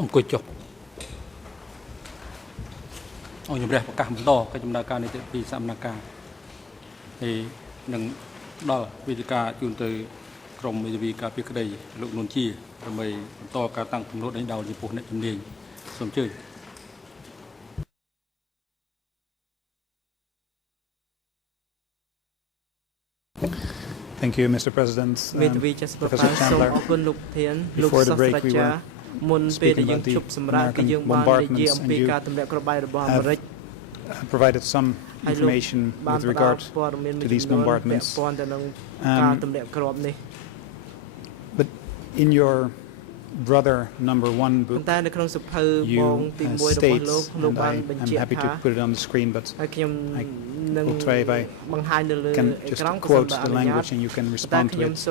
អង្គុយចុះអង្គជំរះប្រកាសបន្តកិច្ចដំណើរការនីតិវិធីសកម្មភាពហើយនឹងដល់វេទិកាជូនទៅក្រមមេធាវីការពារក្តីលោកនួនជាដើម្បីបន្តការតាំងទំនួលដេញដោលចំពោះអ្នកជំនាញសូមអញ្ជើញ Thank you, Mr. President. Professor Chandler, before the break we were speaking about the American bombardments and you have provided some information with regard to these bombardments. But in your Brother Number 1 book, you state, and I'm happy to put it on the screen, but I will try if I can just quote the language and you can respond to it. The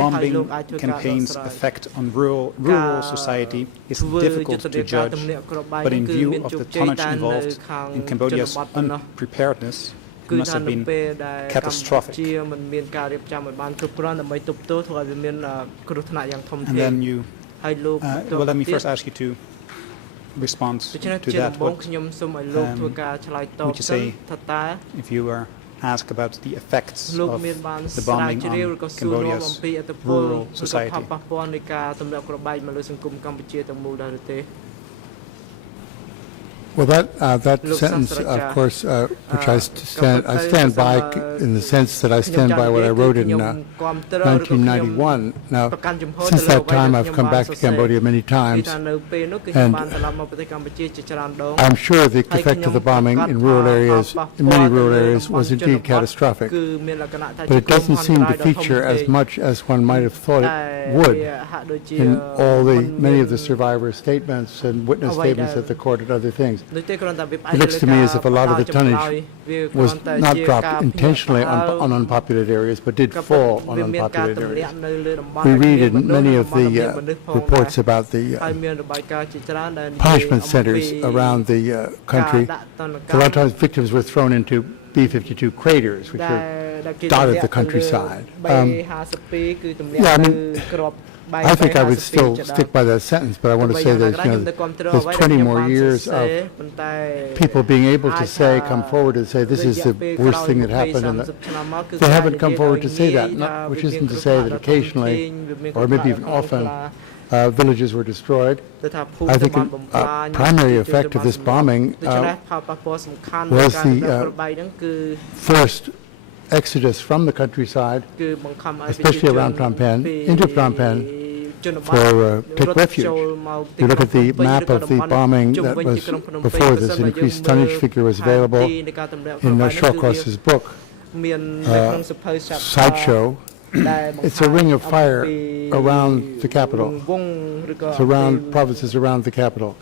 bombing campaign's effect on rural society is difficult to judge, but in view of the tonnage involved in Cambodia's unpreparedness, it must have been catastrophic. And then you, well, let me first ask you to respond to that. What would you say if you were asked about the effects of the bombing on Cambodia's rural society? Well, that sentence, of course, which I stand by in the sense that I stand by what I wrote in 1991. Now, since that time, I've come back to Cambodia many times, and I'm sure the effect of the bombing in rural areas, in many rural areas, was indeed catastrophic. But it doesn't seem to feature as much as one might have thought it would in many of the survivors' statements and witness statements at the court and other things. It looks to me as if a lot of the tonnage was not dropped intentionally on unpopulated areas, but did fall on unpopulated areas. We read in many of the reports about the punishment centers around the country. A lot of times victims were thrown into B-52 craters, which are dotted the countryside. Yeah, I mean, I think I would still stick by that sentence, but I want to say that there's 20 more years of people being able to say, come forward and say, this is the worst thing that happened, and they haven't come forward to say that, which isn't to say that occasionally, or maybe even often, villages were destroyed. I think a primary effect of this bombing was the first exodus from the countryside, especially around Phnom Penh, into Phnom Penh, for take refuge. You look at the map of the bombing that was before this increased tonnage figure was available in Shawcross's book, Sideshow. It's a ring of fire around the capital. It's around provinces around the capital.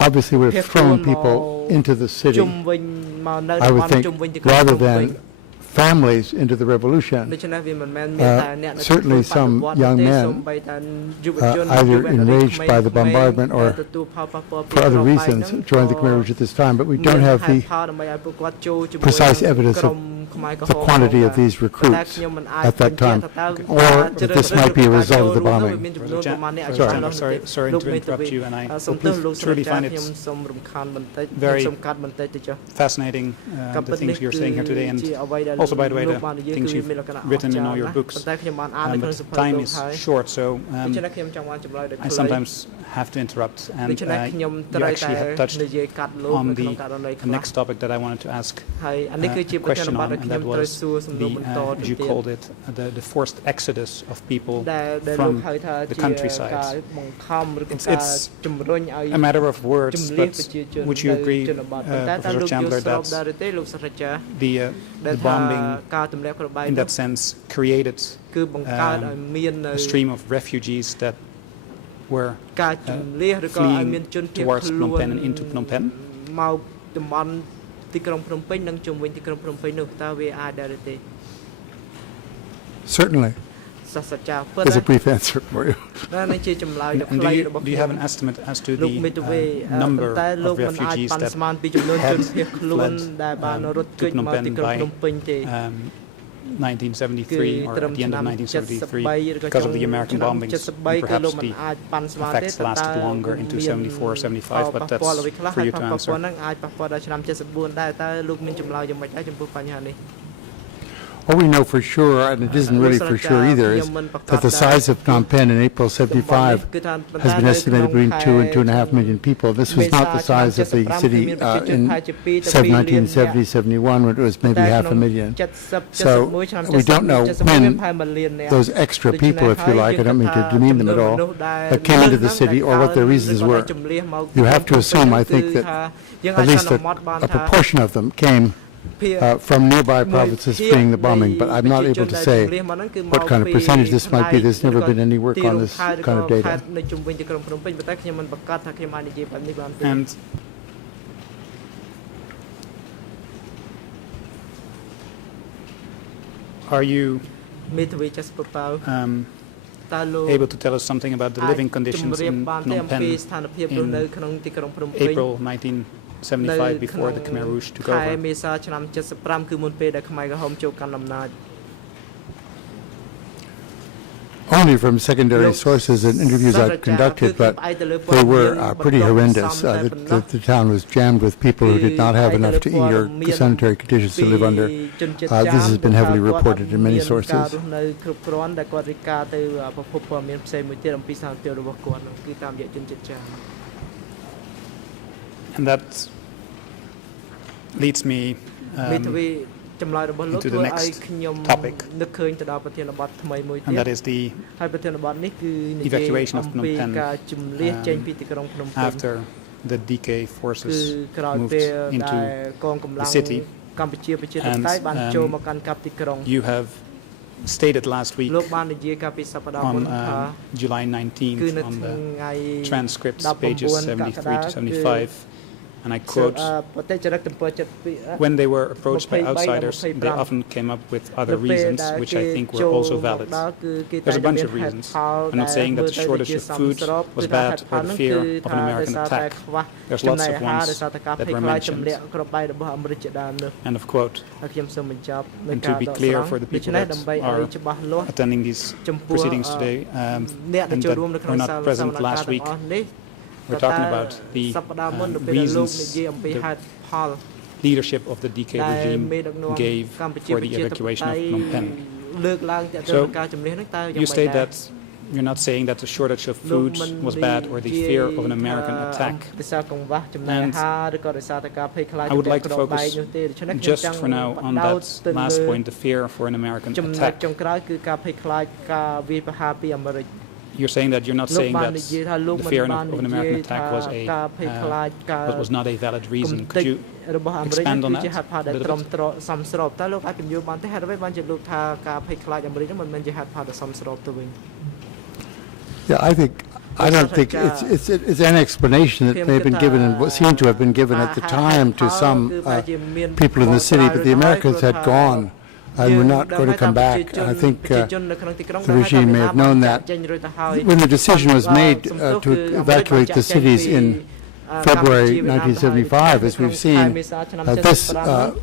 Obviously, would have thrown people into the city. I would think rather than families into the revolution. Certainly some young men, either enraged by the bombardment or for other reasons, joined the Khmer Rouge at this time, but we don't have the precise evidence of the quantity of these recruits at that time, or that this might be a result of the bombing. Sorry to interrupt you, and I truly find it very fascinating, the things you're saying here today, and also, by the way, the things you've written in all your books. But time is short, so I sometimes have to interrupt, and you actually have touched on the next topic that I wanted to ask a question on, and that was the, as you called it, the forced exodus of people from the countryside. It's a matter of words, but would you agree, Professor Chandler, that the bombing, in that sense, created a stream of refugees that were fleeing towards Phnom Penh and into Phnom Penh? Certainly. There's a brief answer for you. And do you have an estimate as to the number of refugees that had fled to Phnom Penh by 1973 or at the end of 1973 because of the American bombings. And perhaps the effects lasted longer into 74 or 75, but that's for you to answer. What we know for sure, and it isn't really for sure either, is that the size of Phnom Penh in April 75 has been estimated between 2 and 2.5 million people. This was not the size of the city in 1970-71, when it was maybe 500,000. So we don't know when those extra people, if you like, I don't mean to demean them at all, that came into the city or what their reasons were. You have to assume, I think, that at least a proportion of them came from nearby provinces fleeing the bombing, but I'm not able to say what kind of percentage this might be. There's never been any work on this kind of data. And are you able to tell us something about the living conditions in Phnom Penh in April 1975 before the Khmer Rouge took over? Only from secondary sources and interviews I've conducted, but they were pretty horrendous. The town was jammed with people who did not have enough to eat or sanitary conditions to live under. This has been heavily reported in many sources. And that leads me into the next topic, and that is the evacuation of Phnom Penh after the DK forces moved into the city. And you have stated last week on July 19th on the transcripts, pages 73 to 75, and I quote, when they were approached by outsiders, they often came up with other reasons, which I think were also valid. There's a bunch of reasons. I'm not saying that the shortage of food was bad or the fear of an American attack. There's lots of ones that were mentioned. End of quote. And to be clear for the people that are attending these proceedings today and that were not present last week, we're talking about the reasons the leadership of the DK regime gave for the evacuation of Phnom Penh. So you state that you're not saying that the shortage of food was bad or the fear of an American attack. And I would like to focus just for now on that last point, the fear for an American attack. You're saying that you're not saying that the fear of an American attack was not a valid reason. Could you expand on that a little bit? Yeah, I don't think it's an explanation that may have been given and what seemed to have been given at the time to some people in the city, but the Americans had gone and we're not going to come back. And I think the regime may have known that. When the decision was made to evacuate the cities in February 1975, as we've seen, this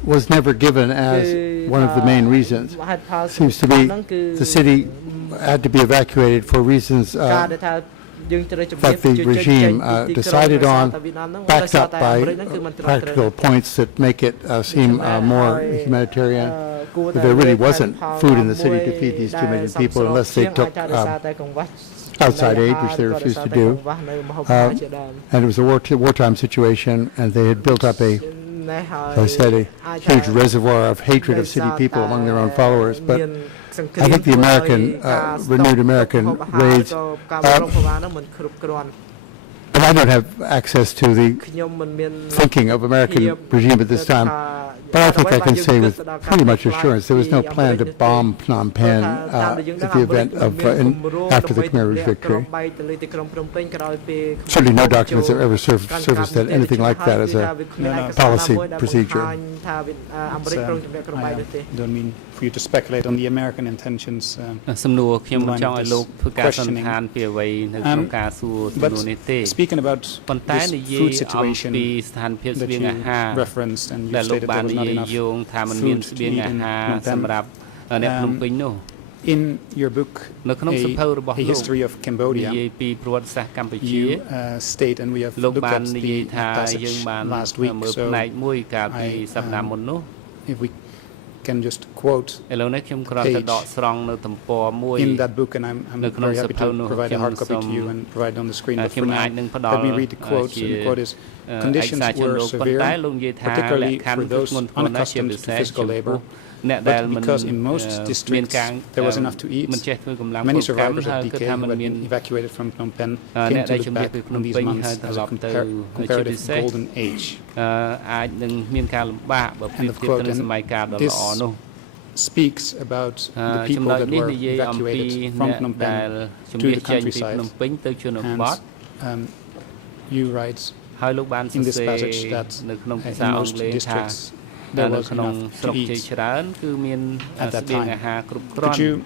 was never given as one of the main reasons. Seems to be the city had to be evacuated for reasons that the regime decided on, backed up by practical points that make it seem more humanitarian. There really wasn't food in the city to feed these 2 million people unless they took outside aid, which they refused to do. And it was a wartime situation, and they had built up as I said, a huge reservoir of hatred of city people among their own followers. But I think the renewed American raids, and I don't have access to the thinking of American regime at this time, but I think I can say with pretty much assurance there was no plan to bomb Phnom Penh at the event of after the Khmer Rouge victory. Certainly no documents have ever surfaced that anything like that as a policy procedure. I don't mean for you to speculate on the American intentions. But speaking about this food situation that you referenced, and you stated there was not enough food to eat in Phnom Penh, In your book, A History of Cambodia, you state, and we have looked at the passage last week, so if we can just quote page in that book, and I'm very happy to provide a hard copy to you and provide it on the screen. But for now, let me read the quote. And the quote is, conditions were severe, particularly for those unaccustomed to physical labor, but because in most districts there was enough to eat, many survivors of DK who had been evacuated from Phnom Penh came to look back on these months as a comparative golden age. End of quote. And this speaks about the people that were evacuated from Phnom Penh to the countryside. And you write in this passage that in most districts there was enough to eat at that time. Could you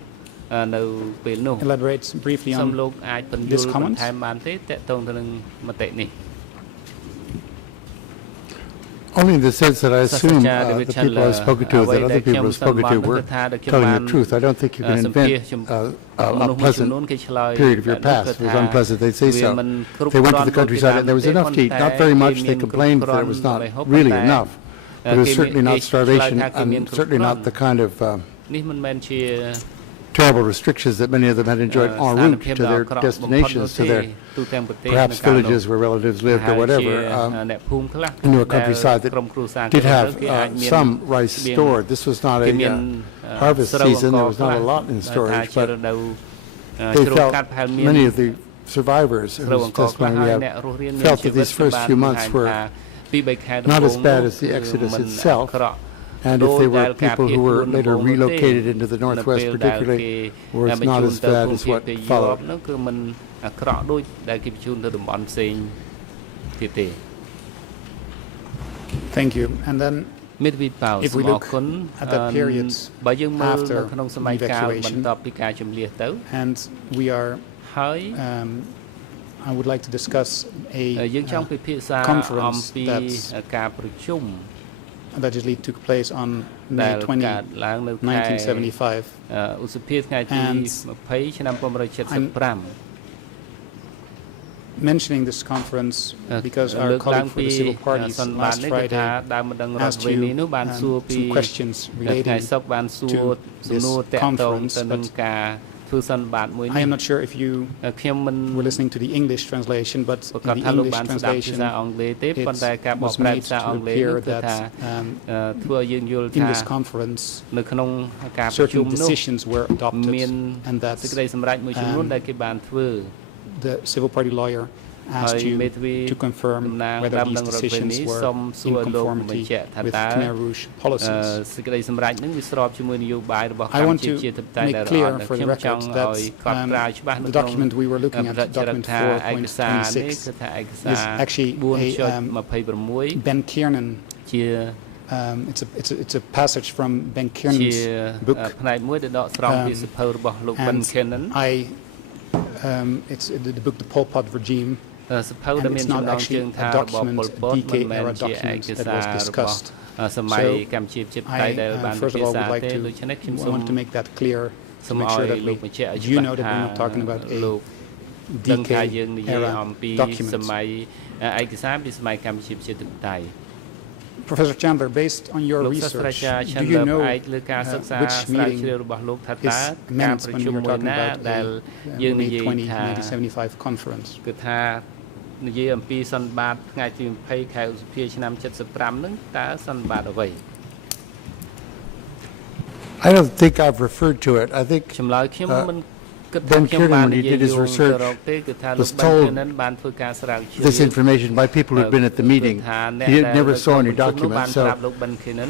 elaborate briefly on this comment? Only in the sense that I assume the people I've spoken to, that other people I've spoken to were telling the truth. I don't think you can invent a pleasant period of your past. If it was unpleasant, they'd say so. They went to the countryside and there was enough to eat. Not very much. They complained that it was not really enough. But it was certainly not starvation and certainly not the kind of terrible restrictions that many of them had enjoyed en route to their destinations, to their perhaps villages where relatives lived or whatever, into a countryside that did have some rice stored. This was not a harvest season. There was not a lot in storage, but they felt, many of the survivors whose testimony we have felt that these first few months were not as bad as the Exodus itself. And if they were people who were later relocated into the Northwest particularly, was not as bad as what followed. Thank you. And then if we look at that period after evacuation, and we are, I would like to discuss a conference that allegedly took place on May 20, 1975. And I'm mentioning this conference because our colleague for the civil parties last Friday asked you some questions relating to this conference, but I am not sure if you were listening to the English translation, but in the English translation it was made to appear that in this conference certain decisions were adopted and that the civil party lawyer asked you to confirm whether these decisions were in conformity with Khmer Rouge policies. I want to make clear for the record that the document we were looking at, document 4.26, is actually a Ben Kiernan. It's a passage from Ben Kiernan's book, and it's the book The Pol Pot Regime. And it's not actually a document, a DK-era document that was discussed. So I, first of all, would like to want to make that clear to make sure that you know that we're not talking about a DK-era document. Professor Chandler, based on your research, do you know which meeting is meant when you're talking about the May 20, 1975 conference? I don't think I've referred to it. I think Ben Kiernan, when he did his research, was told this information by people who had been at the meeting. He never saw any documents, so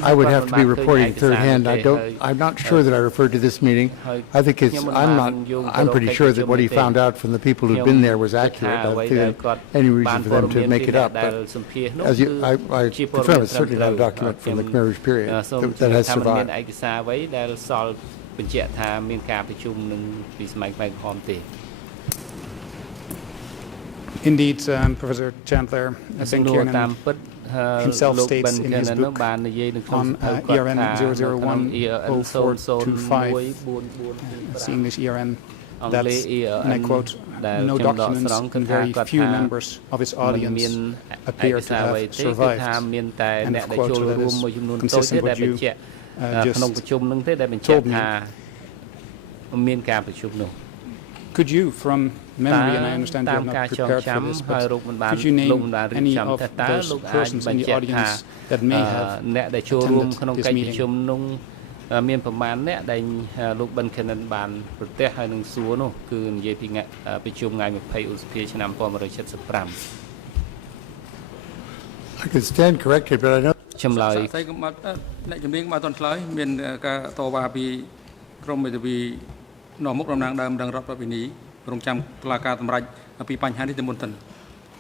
I would have to be reporting third hand. I'm not sure that I referred to this meeting. I think I'm pretty sure that what he found out from the people who'd been there was accurate. I don't think there's any reason for them to make it up. But as I confirm, it's certainly not a document from the Khmer Rouge period that has survived. Indeed, Professor Chandler, Ben Kiernan himself states in his book on ERN 0010425, it's the English ERN, that, and I quote, no documents and very few members of its audience appear to have survived. And of course, that is consistent with what you just told me. Could you, from memory, and I understand you have not prepared for this, but could you name any of those persons in the audience that may have attended this meeting? មានប្រមាណអ្នកដែលលោក Buchanan បានប្រទះហើយនឹងសួរនោះគឺនិយាយពីប្រជុំថ្ងៃ 20 ឧសភាឆ្នាំ 1975 I could stand corrected, but I know ចម្លើយ អ្នកជំនាញមកអត់ទាន់ឆ្លើយមានការតវ៉ាពីក្រមមេធាវីនាំមុខតំណាងដើមដឹងរដ្ឋវិនីរងចាំតុលាការសម្រេចពីបញ្ហានេះទៅមុនសិន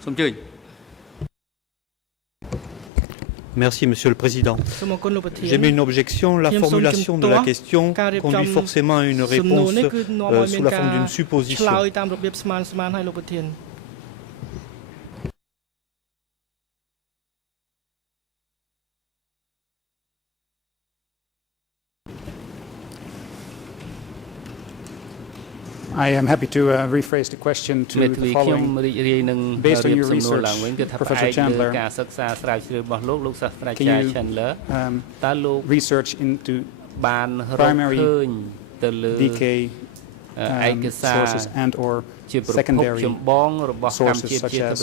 សូមអញ្ជើញ Merci, Monsieur le Président. J'émets une objection. La formulation de la question conduit forcément à une réponse sous la forme d'une supposition. I am happy to rephrase the question to the following. Based on your research, Professor Chandler, can you research into primary decay sources and or secondary sources such as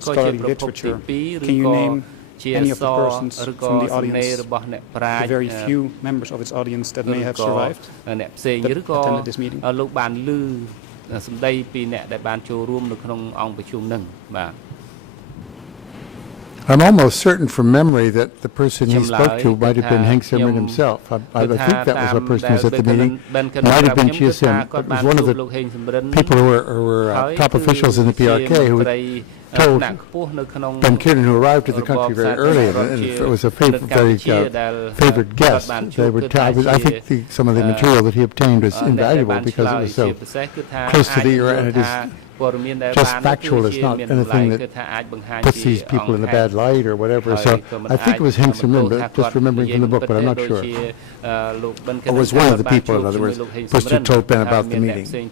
scholarly literature? Can you name any of the persons from the audience, the very few members of its audience that may have survived, that attended this meeting? I'm almost certain from memory that the person he spoke to might have been Heng Samrin himself. I think that was the person who was at the meeting. It might have been Chia Sim, but it was one of the people who were top officials in the PRK who told Buchanan, who arrived at the country very early, and it was a very favored guest. They would I think some of the material that he obtained was invaluable because it was so close to the era, and it is just factual. It's not anything that puts these people in a bad light or whatever. So I think it was Heng Samrin, but just remembering from the book, but I'm not sure. It was one of the people, in other words, was who told Ben about the meeting. In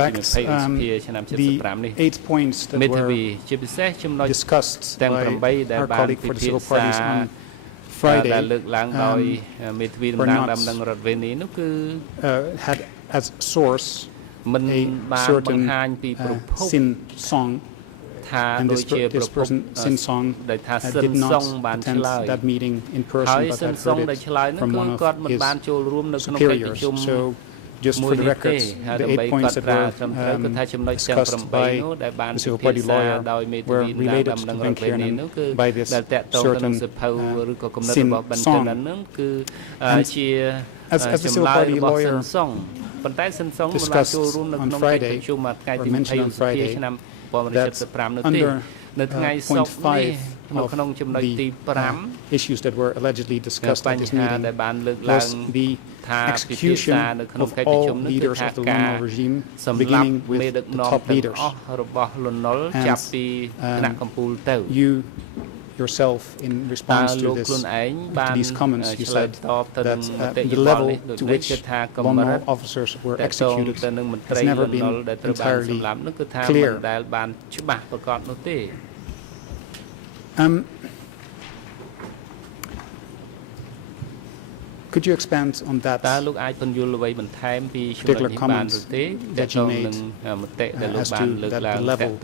fact, the 8 points that were discussed by our colleague for the civil parties on Friday were not had as source a certain Sin Song, and this person, Sin Song, did not attend that meeting in person, but had heard it from one of his superiors. So, just for the record, the 8 points that were discussed by the civil party lawyer were related to Buchanan by this certain Sin Song. And as the civil party lawyer discussed on Friday, or mentioned on Friday, that under point 5 of the issues that were allegedly discussed at this meeting was the execution of all leaders of the Lon Nol regime, beginning with the top leaders. And you yourself, in response to these comments, you said that the level to which Lon Nol officers were executed has never been entirely clear. Could you expand on that particular comment that you made as to that the level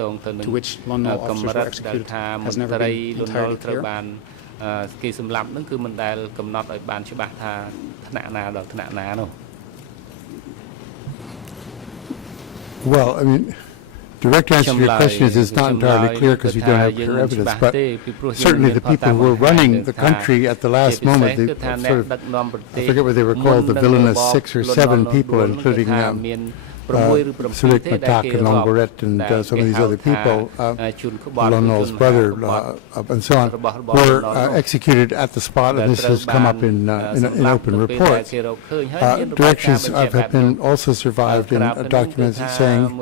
to which Lon Nol officers were executed has never been entirely clear? Well, I mean, direct answer to your question is it's not entirely clear because we don't have clear evidence, but certainly the people who were running the country at the last moment, I forget what they were called, the villainous 6 or 7 people, including Surik Matak and Long Barrett and some of these other people, Lon Nol's brother, and so on, were executed at the spot, and this has come up in open reports. Directions have been also survived in documents saying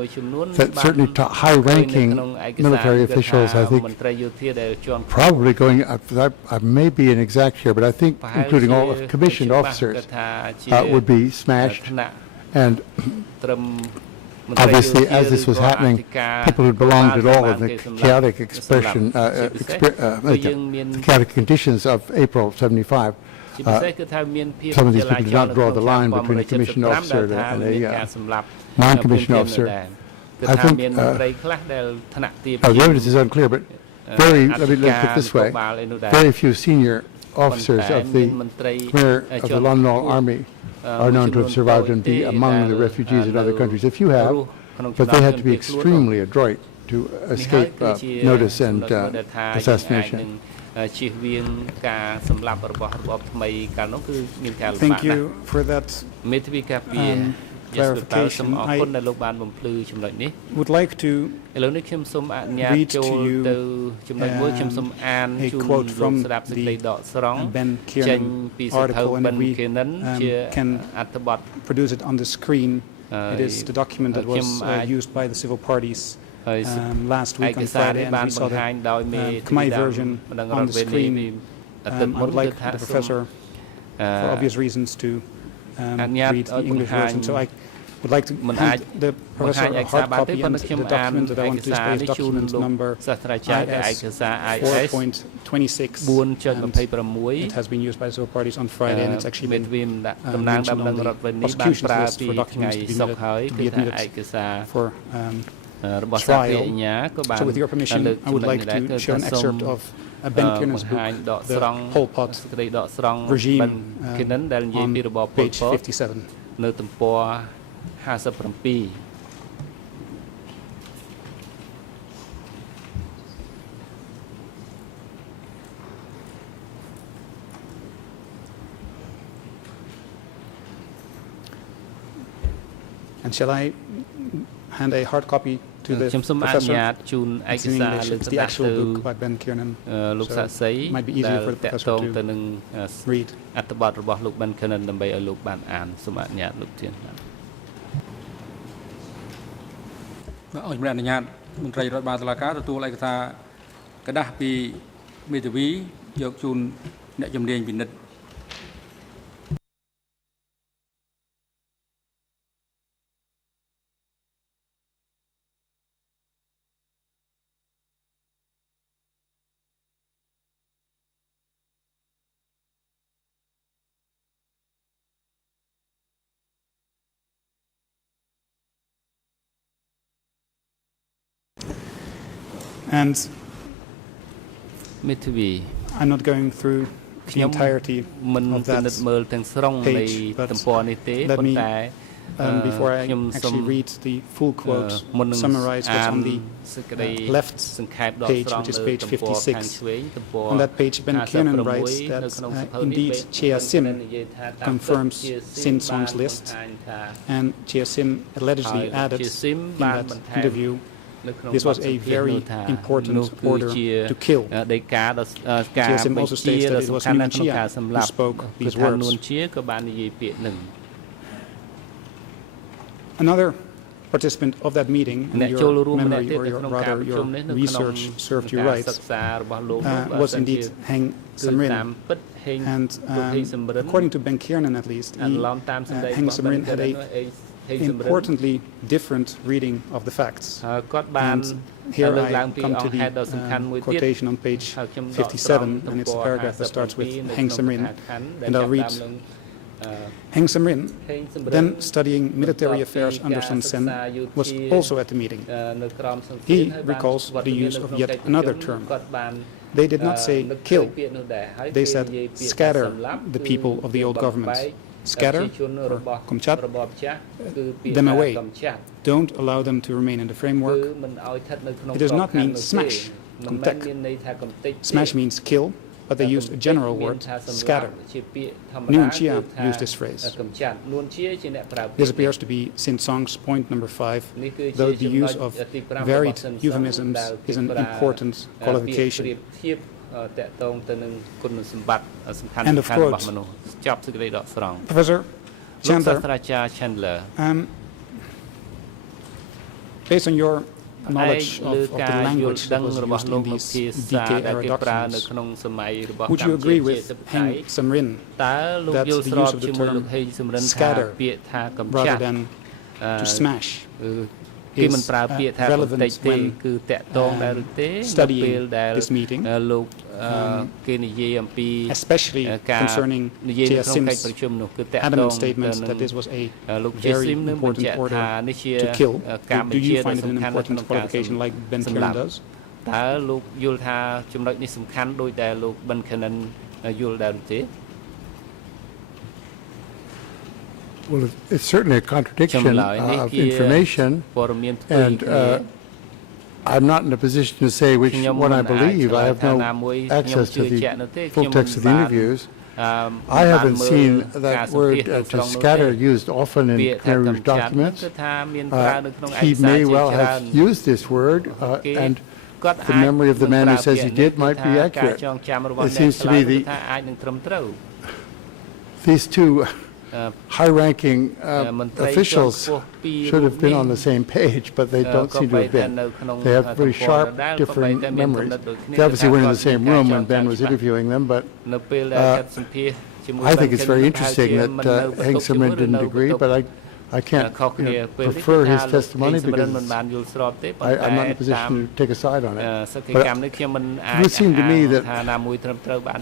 that certainly high-ranking military officials, I think, probably going, I may be inexact here, but I think including all commissioned officers would be smashed. And obviously, as this was happening, people who belonged at all in the chaotic the chaotic conditions of April '75, some of these people did not draw the line between a commissioned officer and a non-commissioned officer. I think the evidence is unclear, but let me put it this way, very few senior officers of the Lon Nol Army are known to have survived and be among the refugees in other countries. If you have, but they had to be extremely adroit to escape notice and assassination. Thank you for that clarification. I would like to read to you a quote from the Ben Kiernan article, and if we can produce it on the screen. It is the document that was used by the civil parties last week on Friday, and we saw the Khmer version on the screen. I would like the professor, for obvious reasons, to read the English version. So I would like to hand the professor a hard copy, and the document that I want to display is document number IS 4.26. It has been used by the civil parties on Friday, and it's actually been mentioned on the prosecution's list for documents to be admitted for trial. So with your permission, I would like to show an excerpt of Ben Kiernan's book, The Pol Pot Regime, on page 57. And shall I hand a hard copy to the professor? It's in English. It's the actual book by Ben Kiernan, so it might be easier for the professor to read. And I'm not going through the entirety of that page, but let me, before I actually read the full quote, summarize what's on the left page, which is page 56. On that page, Ben Kiernan writes that indeed Chea Sim confirms Sin Song's list, and Chea Sim allegedly added in that interview, this was a very important order to kill. Chea Sim also states that it was Nguyen Chia who spoke these words. Another participant of that meeting, and your memory, or rather your research served you right, was indeed Heng Samrin. And according to Ben Kiernan at least, Heng Samrin had a importantly different reading of the facts. And here I come to the quotation on page 57, and it's a paragraph that starts with Heng Samrin, and I'll read. Heng Samrin, then studying military affairs under Son Sen, was also at the meeting. He recalls the use of yet another term. They did not say kill, they said scatter the people of the old government. Scatter, or Komchat, them away. Don't allow them to remain in the framework. It does not mean smash, Komtek. Smash means kill, but they used a general word, scatter. Nuon Chea used this phrase. This appears to be Sin Song's point number 5, though the use of varied euphemisms is an important qualification. End of quote. Professor Chandler, based on your knowledge of the language that was used in these DK-era documents, would you agree with Heng Samrin that the use of the term scatter rather than to smash is relevant when studying this meeting, especially concerning Chea Sin's adamant statement that this was a very important order to kill? Do you find it an important qualification like Ben Kieran does? Well, it's certainly a contradiction of information, and I'm not in a position to say which one I believe. I have no access to the full text of the interviews. I haven't seen that word to scatter used often in Khmer Rouge documents. He may well have used this word, and the memory of the man who says he did might be accurate. It seems to me these two high-ranking officials should have been on the same page, but they don't seem to have been. They have very sharp, different memories. They obviously weren't in the same room when Ben was interviewing them, but I think it's very interesting that Heng Samrin didn't agree, but I can't prefer his testimony because I'm not in a position to take a side on it. But it would seem to me that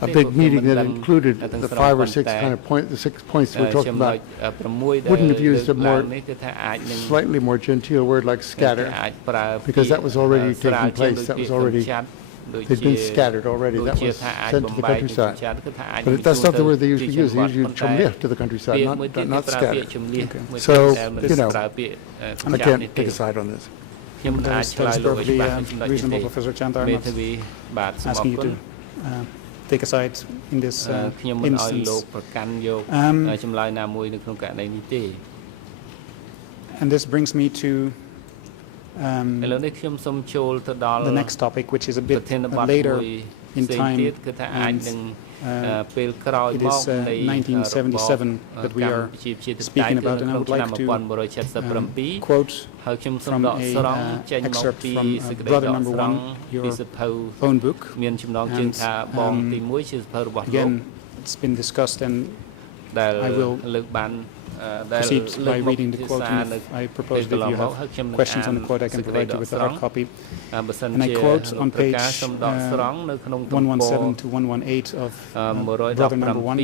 a big meeting that included the 5 or 6 kind of the 6 points we're talking about wouldn't have used a slightly more genteel word like scatter, because that was already taking place. That was already, they'd been scattered already. That was sent to the countryside. But that's not the word they usually use. They usually use chomleh to the countryside, not scatter. Okay. So, I can't take a side on this. That's perfectly reasonable, Professor Chandler. I'm not asking you to take a side in this instance. And this brings me to the next topic, which is a bit later in time, and it is 1977 that we are speaking about, and I would like to quote from an excerpt from Brother Number 1, your own book, and again, it's been discussed, and I will proceed by reading the quote, and if I propose that if you have questions on the quote, I can provide you with a hard copy. And I quote on page 117 to 118 of Brother Number 1.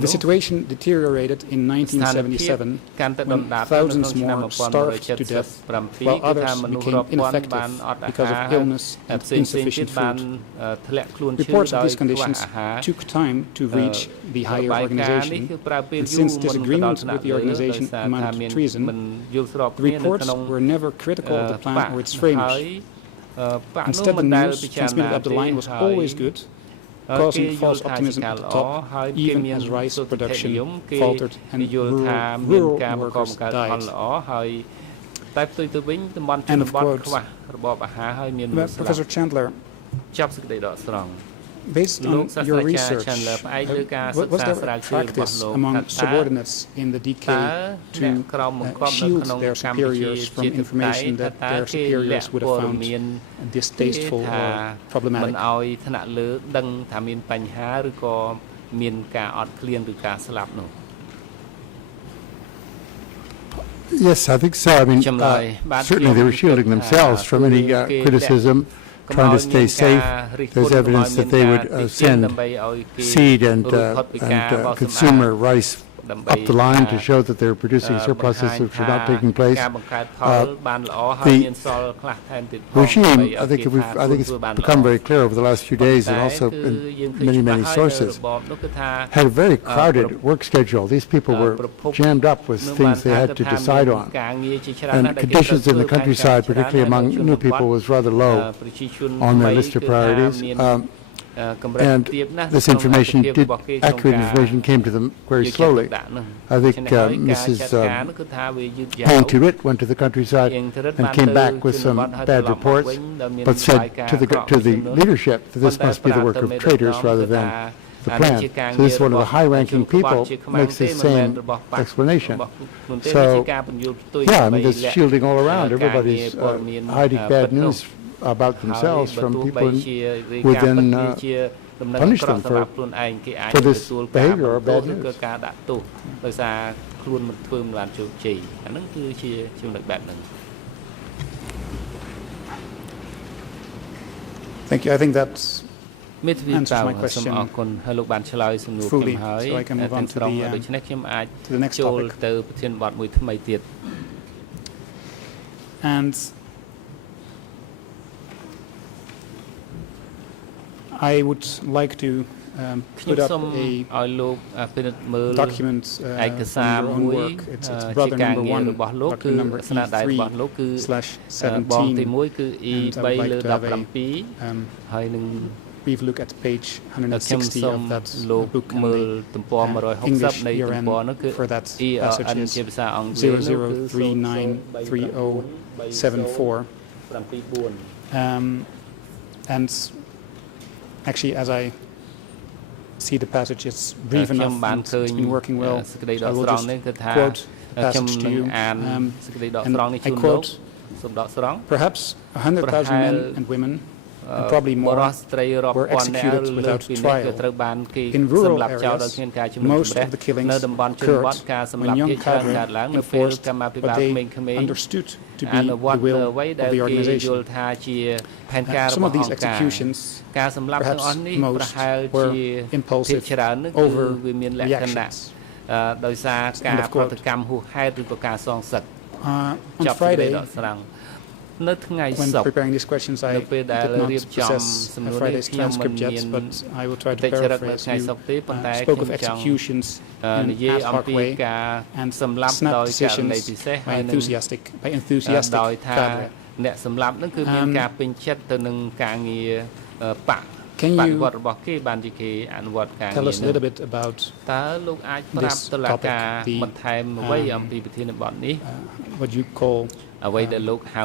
The situation deteriorated in 1977 when thousands more starved to death, while others became ineffective because of illness and insufficient food. Reports of these conditions took time to reach the higher organization, and since disagreement with the organization amounted to treason, the reports were never critical of the plan or its framers. Instead, the news transmitted up the line was always good, causing false optimism at the top, even as rice production faltered and rural workers died. End of quote. Professor Chandler, based on your research, was there a practice among subordinates in the DK to shield their superiors from information that their superiors would have found distasteful or problematic? Yes, I think so. I mean, certainly they were shielding themselves from any criticism, trying to stay safe. There's evidence that they would send seed and consumer rice up the line to show that they're producing surpluses which are not taking place. The regime, I think it's become very clear over the last few days, and also in many sources, had a very crowded work schedule. These people were jammed up with things they had to decide on. And conditions in the countryside, particularly among new people, was rather low on their list of priorities. And this information, accurate information, came to them very slowly. I think Mrs. Heng Tirit went to the countryside and came back with some bad reports, but said to the leadership that this must be the work of traitors rather than the plan. So this is one of the high-ranking people makes the same explanation. So, yeah, I mean, there's shielding all around. Everybody's hiding bad news about themselves from people who then punish them for this behavior or bad news. Thank you. I think that's answers my question fully, so I can move on to the next topic. And I would like to put up a document from your own work. It's brother number 1, document number E3/17, and I would like to have a brief look at page 160 of that book, and the English ERN for that passage is 00393074. And actually, as I see the passage, it's brief enough, and it's been working well. So I will just quote the passage to you. And I quote, perhaps 100,000 men and women, and probably more, were executed without trial. In rural areas, most of the killings occurred when young cadre enforced what they understood to be the will of the organization. Some of these executions, perhaps most, were impulsive, overreactions. End of quote. On Friday, when preparing these questions, I did not possess Friday's transcript yet, but I will try to paraphrase. You spoke of executions in an ad hoc way and snap decisions by enthusiastic cadre. Can you tell us a little bit about this topic, what you call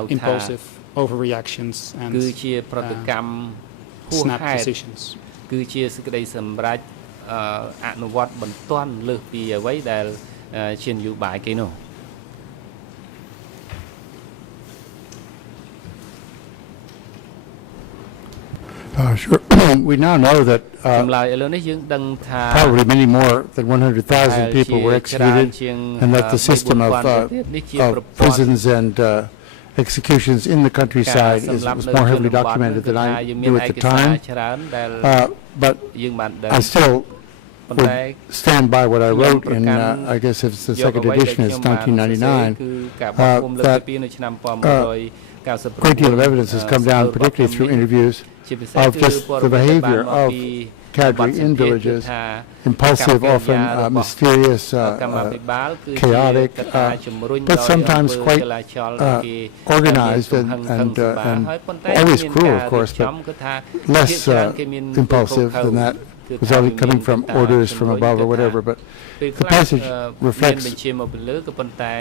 impulsive overreactions and snap decisions? Sure. We now know that probably many more than 100,000 people were executed, and that the system of prisons and executions in the countryside was more heavily documented than I knew at the time. But I still would stand by what I wrote in, I guess it's the second edition, it's 1999, that a great deal of evidence has come down, particularly through interviews, of just the behavior of cadre in villages, impulsive, often mysterious, chaotic, but sometimes quite organized and always cruel, of course, but less impulsive than that. Was only coming from orders from above or whatever, but the passage reflects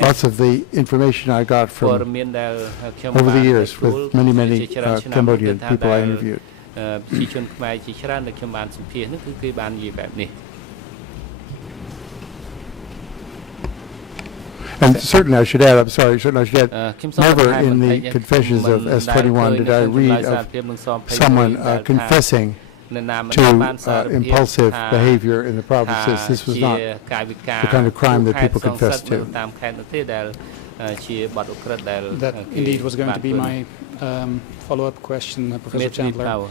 lots of the information I got from over the years with many Cambodian people I interviewed. And certainly I should add, never in the confessions of S21 did I read of someone confessing to impulsive behavior in the provinces. This was not the kind of crime that people confessed to. That indeed was going to be my follow-up question, Professor Chandler.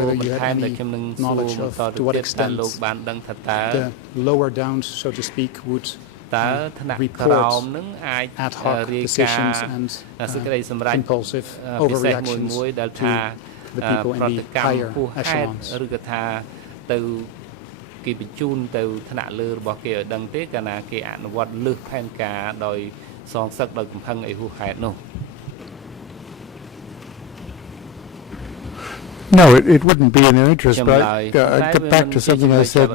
Whether you had any knowledge of to what extent the lower downs, so to speak, would report ad hoc decisions and impulsive overreactions to the people in the higher echelons. គេបញ្ជូនទៅថ្នាក់លើរបស់គេឲ្យដឹងទេកាលណាគេអនុវត្តលើសផែនការដោយសងសឹកដោយកំហឹងអីហួសហេតុនោះ No, it wouldn't be in their interest, but I'd get back to something I said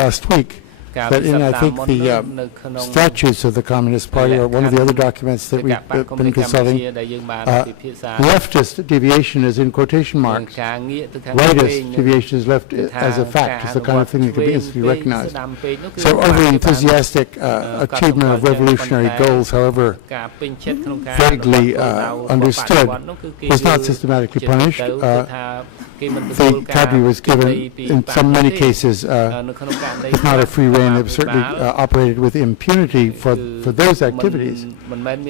last week. That in, I think, the statutes of the Communist Party, or one of the other documents that we've been consulting, leftist deviation is in quotation marks. Rightist deviation is left as a fact. It's the kind of thing that can be instantly recognized. So over-enthusiastic achievement of revolutionary goals, however vaguely understood, was not systematically punished. The cabinet was given, in many cases, if not a free rein, they've certainly operated with impunity for those activities.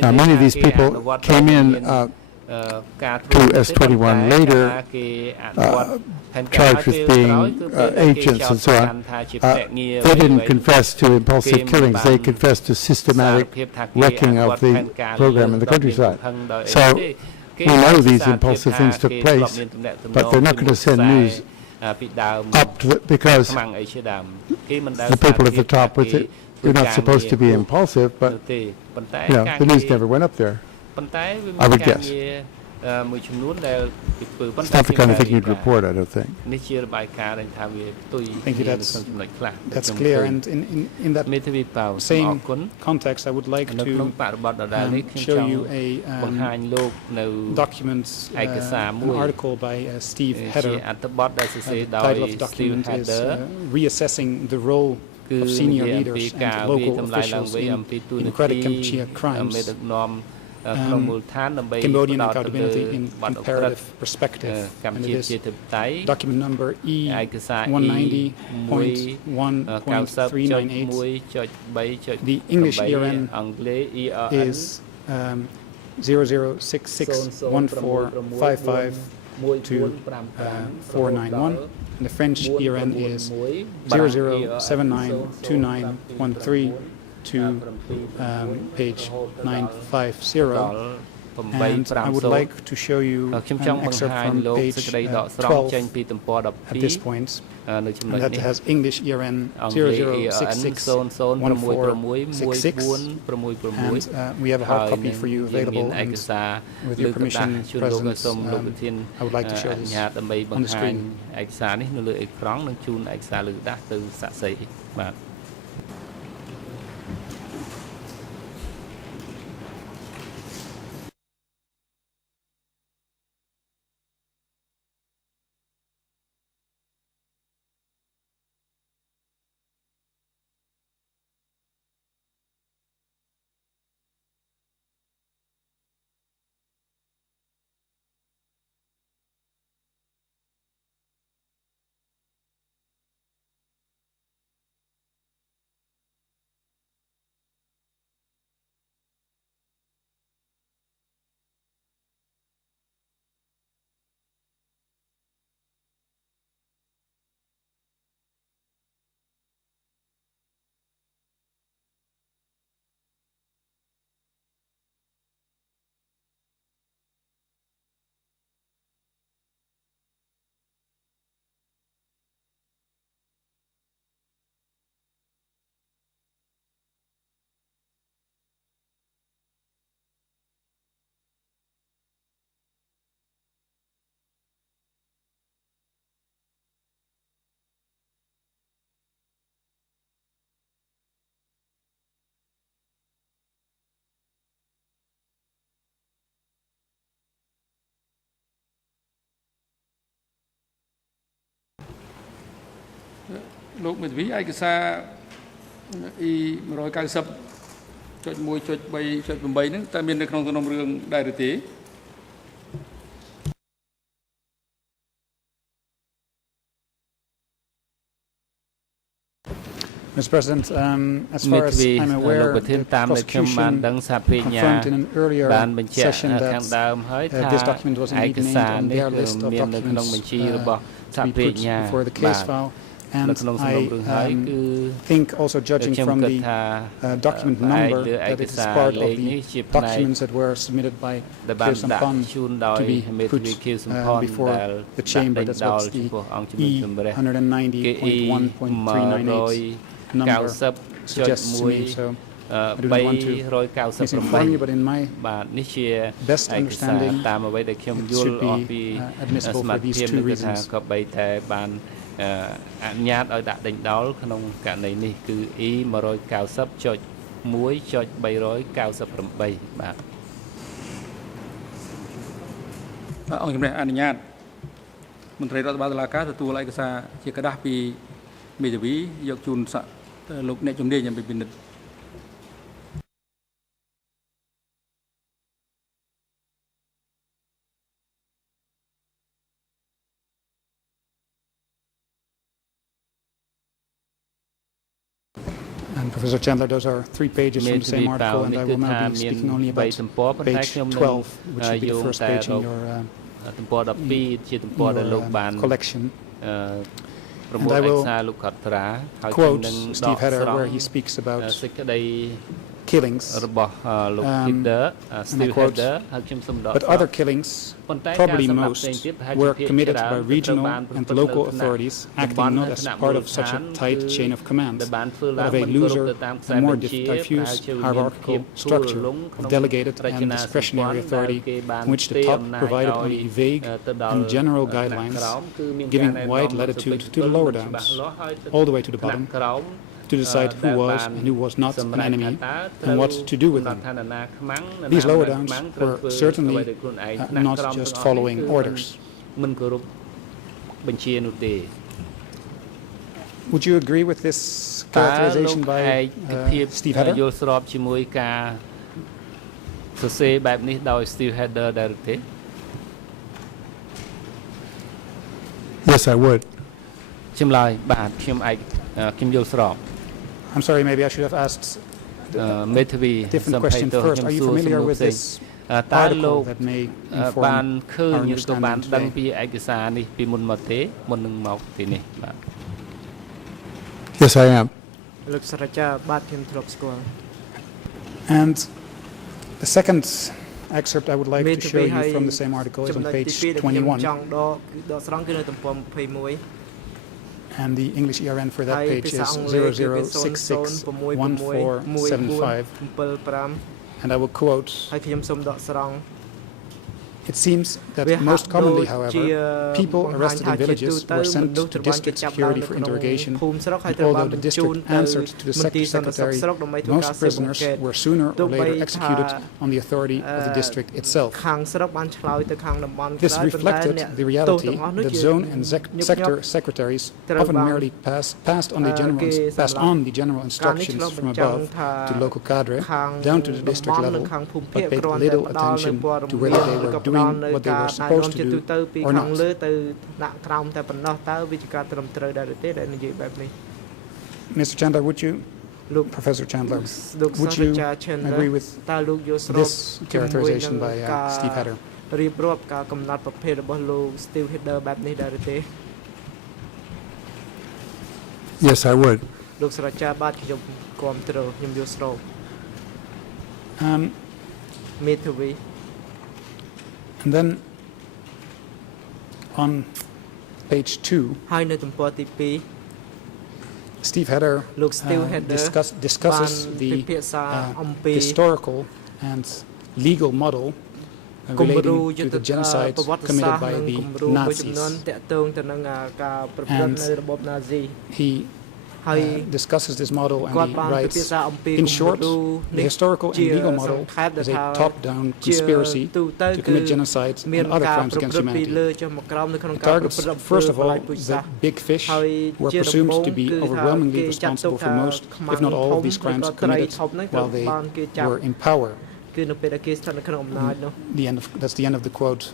Now, many of these people came in to S21 later, charged with being agents and so on. They didn't confess to impulsive killings. They confessed to systematic wrecking of the program in the countryside. So we know these impulsive things took place, but they're not going to send news up to because the people at the top with it, they're not supposed to be impulsive, but the news never went up there, I would guess. It's not the kind of thing you'd report, I don't think. Thank you, that's clear. And in that same context, I would like to show you a document, an article by Steve Hedder. The title of the document is Reassessing the Role of Senior Leaders and Local Officials in Democratic Kampuchea Crimes. Cambodian accountability in comparative perspective. And it is document number E190.1.398. The English ERN is 006614552491, and the French ERN is 00792913 to page 950, and I would like to show you an excerpt from page 12 at this point, and that has English ERN 00661466, and we have a hard copy for you available, and with your permission, President, I would like to show this on the screen. Lúc mình ví ai cái xa y rồi cái sập chọi môi chọi bay nữa ta miền được trong nông rừng đại được tí. Mr. President, as far as I'm aware, the prosecution confirmed in an earlier session that this document was indeed named on their list of documents to be put before the case file. And I think also judging from the document number that it is part of the documents that were submitted by Khieu Samphan to be put before the chamber. That's what's the E190.1.398 number suggests to me. So I do not want to misinform you, but in my best understanding, it should be admissible for these two reasons. អនុញ្ញាតឲ្យដាក់ដេញដោលក្នុងករណីនេះគឺ E190.1.398 បាទអង្គជំនះអនុញ្ញាតមន្ត្រីរដ្ឋបាលតុលាការទទួលឯកសារជាក្រដាស់ពីមេធាវីយកជូនលោកអ្នកជំនាញដើម្បីពិនិត្យ Professor Chandler, those are 3 pages from the same article, and I will now be speaking only about page 12, which should be the first page in your collection. And I will quote Steve Hedder where he speaks about killings, and I quote, but other killings, probably most, were committed by regional and local authorities acting not as part of such a tight chain of command, but of a looser and more diffuse hierarchical structure of delegated and discretionary authority in which the top provided only vague and general guidelines, giving wide latitude to the lower downs, all the way to the bottom, to decide who was and who was not an enemy and what to do with them. These lower downs were certainly not just following orders. Would you agree with this characterization by Steve Hedder? Yes, I would. I'm sorry, maybe I should have asked a different question first. Are you familiar with this article that may inform our understanding today? Yes, I am. And the second excerpt I would like to show you from the same article is on page 21. And the English ERN for that page is 00661475. And I will quote, it seems that most commonly, however, people arrested in villages were sent to district security for interrogation, and although the district answered to the sector secretary, most prisoners were sooner or later executed on the authority of the district itself. This reflected the reality that zone and sector secretaries often merely passed on the general instructions from above to local cadre down to the district level, but paid little attention to whether they were doing what they were supposed to do or not. Mr. Chandler, would you, Professor Chandler, would you agree with this characterization by Steve Hedder? Yes, I would. And then on page 2, Steve Hedder discusses the historical and legal model relating to the genocide committed by the Nazis. And he discusses this model and he writes, in short, the historical and legal model is a top-down conspiracy to commit genocide and other crimes against humanity. It targets, first of all, the big fish, who are presumed to be overwhelmingly responsible for most, if not all, of these crimes committed while they were in power. That's the end of the quote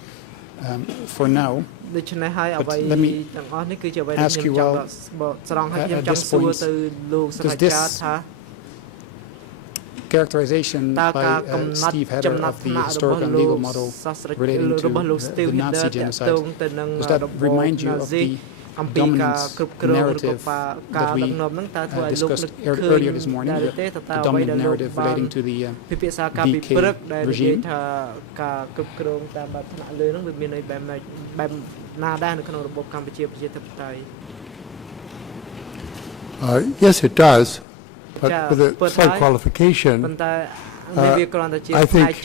for now. let me ask you, well, at this point, does this characterization by Steve Heder of the historical and legal model relating to the Nazi genocide, does that remind you of the dominant narrative that we discussed earlier this morning, the dominant narrative relating to the BK regime? Yes, it does, but with a slight qualification. I think,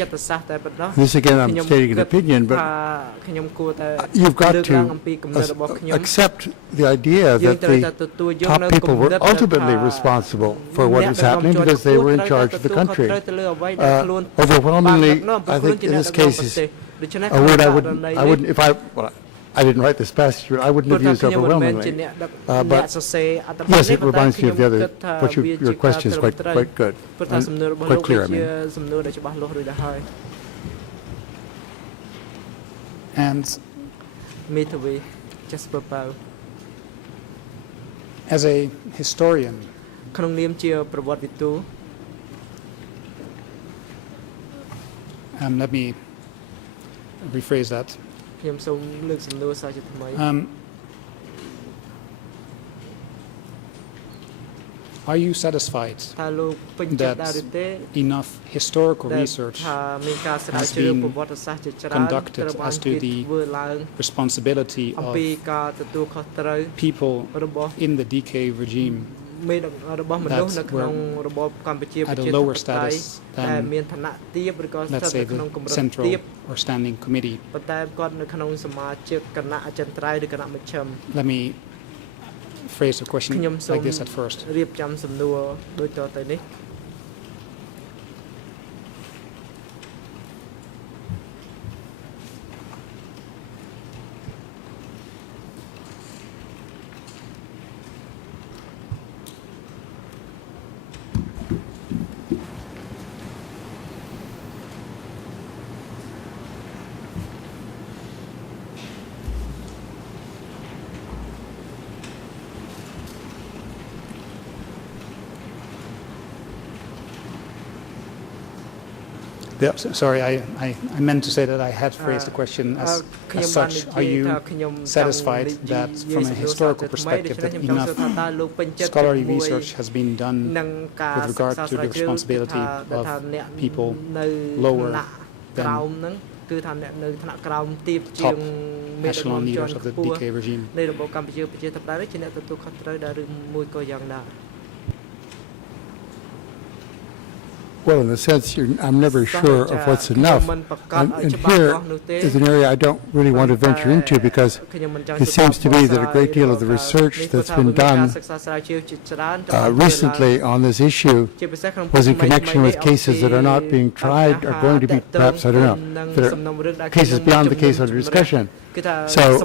this again I'm stating an opinion, but you've got to accept the idea that the top people were ultimately responsible for what was happening because they were in charge of the country. Overwhelmingly, I think in this case is a word I wouldn't, if I didn't write this passage, but I wouldn't have used overwhelmingly. But yes, it reminds me of the other, your question is quite good, quite clear, I mean. And as a historian, let me rephrase that. Are you satisfied that enough historical research has been conducted as to the responsibility of people in the DK regime that were at a lower status than, let's say, the Central or Standing Committee? Let me phrase the question like this at first. Yeah, sorry, I meant to say that I had phrased the question as such. Are you satisfied that from a historical perspective that enough scholarly research has been done with regard to the responsibility of people lower than top echelon leaders of the DK regime? Well, in a sense, I'm never sure of what's enough. And here is an area I don't really want to venture into because it seems to me that a great deal of the research that's been done recently on this issue was in connection with cases that are not being tried, are going to be, perhaps, I don't know, that are cases beyond the case under discussion. So,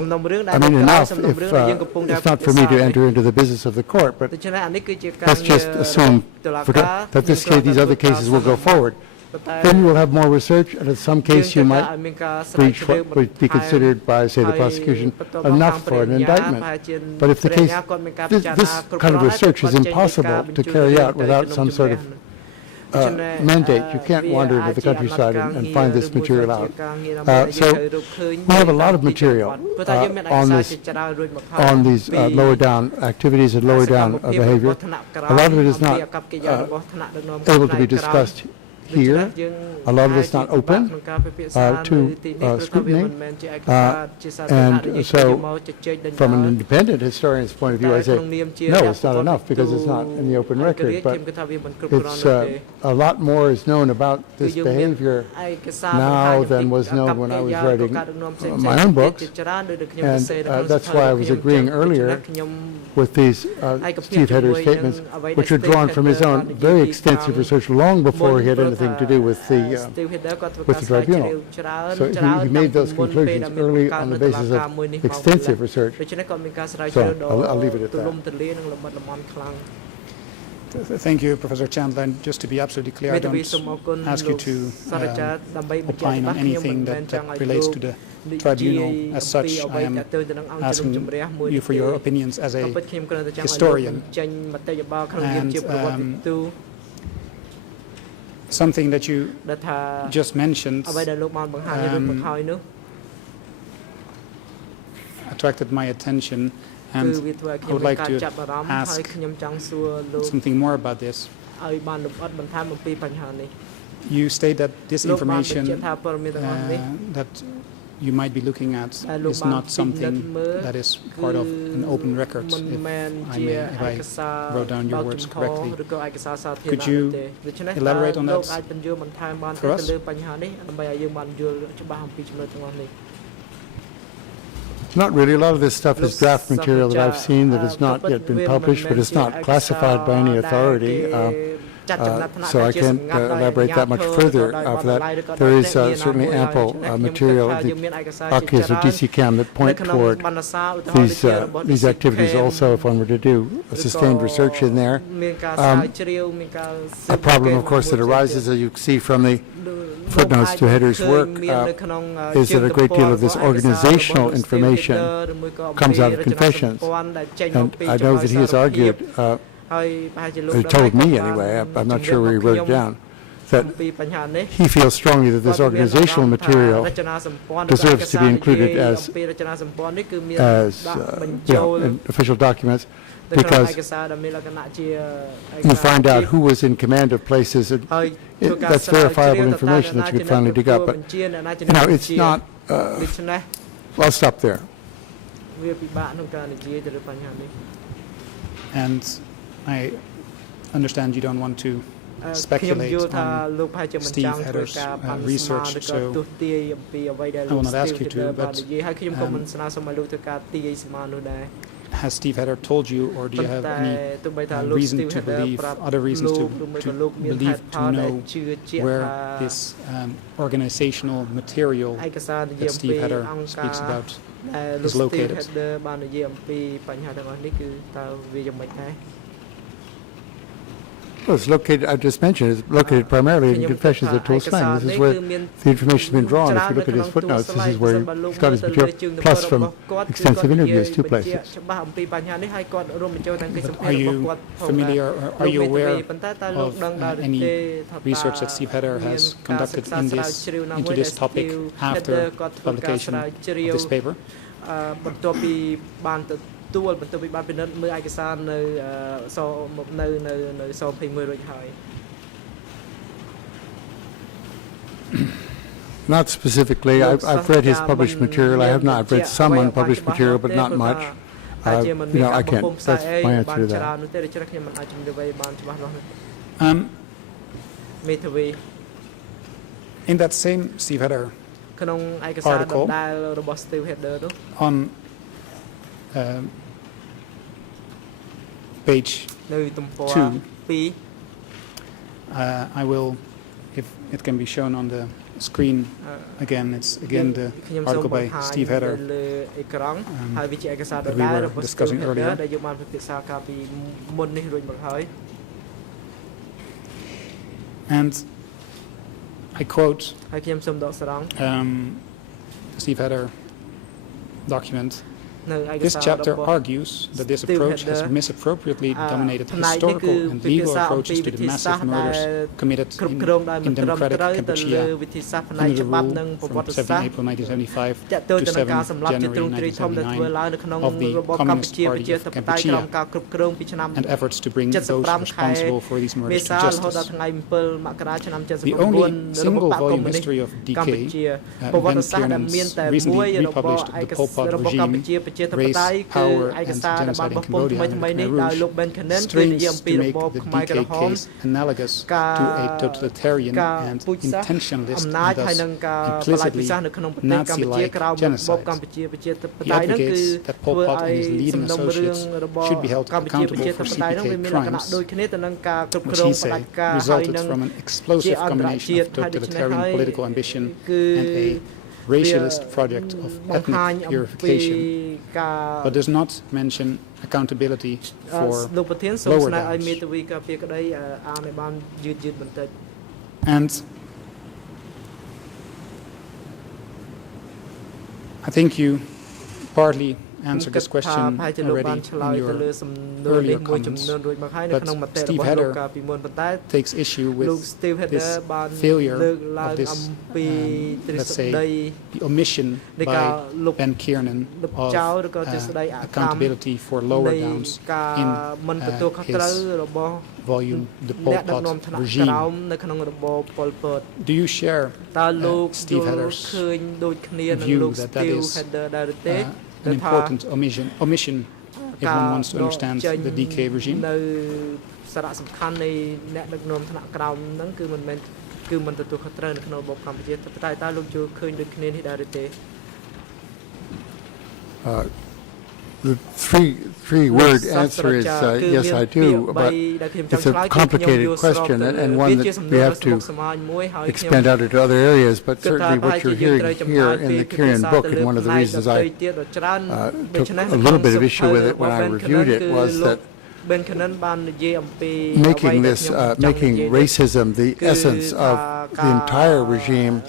I mean, enough if it's not for me to enter into the business of the court, but let's just assume that these other cases will go forward. Then you will have more research, and in some case you might reach what would be considered by, say, the prosecution enough for an indictment. But if the case, this kind of research is impossible to carry out without some sort of mandate. You can't wander into the countryside and find this material out. So we have a lot of material on these lower down activities and lower down behavior. A lot of it is not able to be discussed here. A lot of it's not open to scrutiny. And so from an independent historian's point of view, I say, no, it's not enough because it's not in the open record. But it's a lot more is known about this behavior now than was known when I was writing my own books. And that's why I was agreeing earlier with these Steve Heder statements, which are drawn from his own very extensive research long before he had anything to do with the tribunal. So he made those conclusions early on the basis of extensive research. So I'll leave it at that. Thank you, Professor Chandler. And just to be absolutely clear, I don't ask you to opine on anything that relates to the tribunal as such. I am asking you for your opinions as a historian. And something that you just mentioned attracted my attention, and I would like to ask something more about this. You state that this information that you might be looking at is not something that is part of an open record, if I wrote down your words correctly. Could you elaborate on that for us? Not really. A lot of this stuff is draft material that I've seen that has not yet been published, but it's not classified by any authority. So I can't elaborate that much further for that. There is certainly ample material at the ACIS or DCCAM that point toward these activities also if one were to do a sustained research in there. A problem, of course, that arises, as you see from the footnotes to Header's work, is that a great deal of this organizational information comes out of confessions. And I know that he has argued, he told me anyway, I'm not sure where he wrote it down, that he feels strongly that this organizational material deserves to be included as in official documents, because you find out who was in command of places, and that's verifiable information that you could finally dig up. But it's not. I'll stop there. And I understand you don't want to speculate on Steve Hedder's research, so I will not ask you to, but has Steve Hedder told you, or do you have any reason to believe, other reasons to believe, to know where this organizational material that Steve Hedder speaks about is located? Well, it's located, I just mentioned, it's located primarily in Confessions of Tuol Sleng. This is where the information has been drawn. If you look at his footnotes, this is where he's got his material, plus from extensive interviews, 2 places. Are you familiar, or are you aware of any research that Steve Hedder has conducted into this topic after the publication of this paper? Not specifically. I've read his published material. I have not. I've read some unpublished material, but not much. I can't. That's my answer to that. In that same Steve Hedder article on page 2, I will, if it can be shown on the screen again, it's again the article by Steve Hedder that we were discussing earlier. And I quote Steve Hedder document. This chapter argues that this approach has misappropriately dominated historical and legal approaches to the massive murders committed in democratic Kampuchea under the rule from 7 April 1975 to 7 January 1979 of the Communist Party of Kampuchea, and efforts to bring those responsible for these murders to justice. The only single-volume history of decay, Van Tiernen's recently republished The Pol Pot Regime, Race, Power, and Genocide in Cambodia and Khmer Rouge, strains to make the decay case analogous to a totalitarian and intentionalist and thus implicitly Nazi-like genocide. He advocates that Pol Pot and his leading associates should be held accountable for CPK crimes, which he says resulted from an explosive combination of totalitarian political ambition and a racialist project of ethnic purification, but does not mention accountability for lower downs. And I think you partly answered this question already in your earlier comments, but Steve Heather takes issue with this failure of this, let's say, the omission by Ben Kiernan of accountability for lower downs in his volume, The Pol Pot Regime. Do you share Steve Heather's view that that is an important omission if one wants to understand the DK regime? The three-word answer is yes, I do, but it's a complicated question and one that we have to expand out into other areas, but certainly what you're hearing here in the Kiernan book, and one of the reasons I took a little bit of issue with it when I reviewed it, was that making racism the essence of the entire regime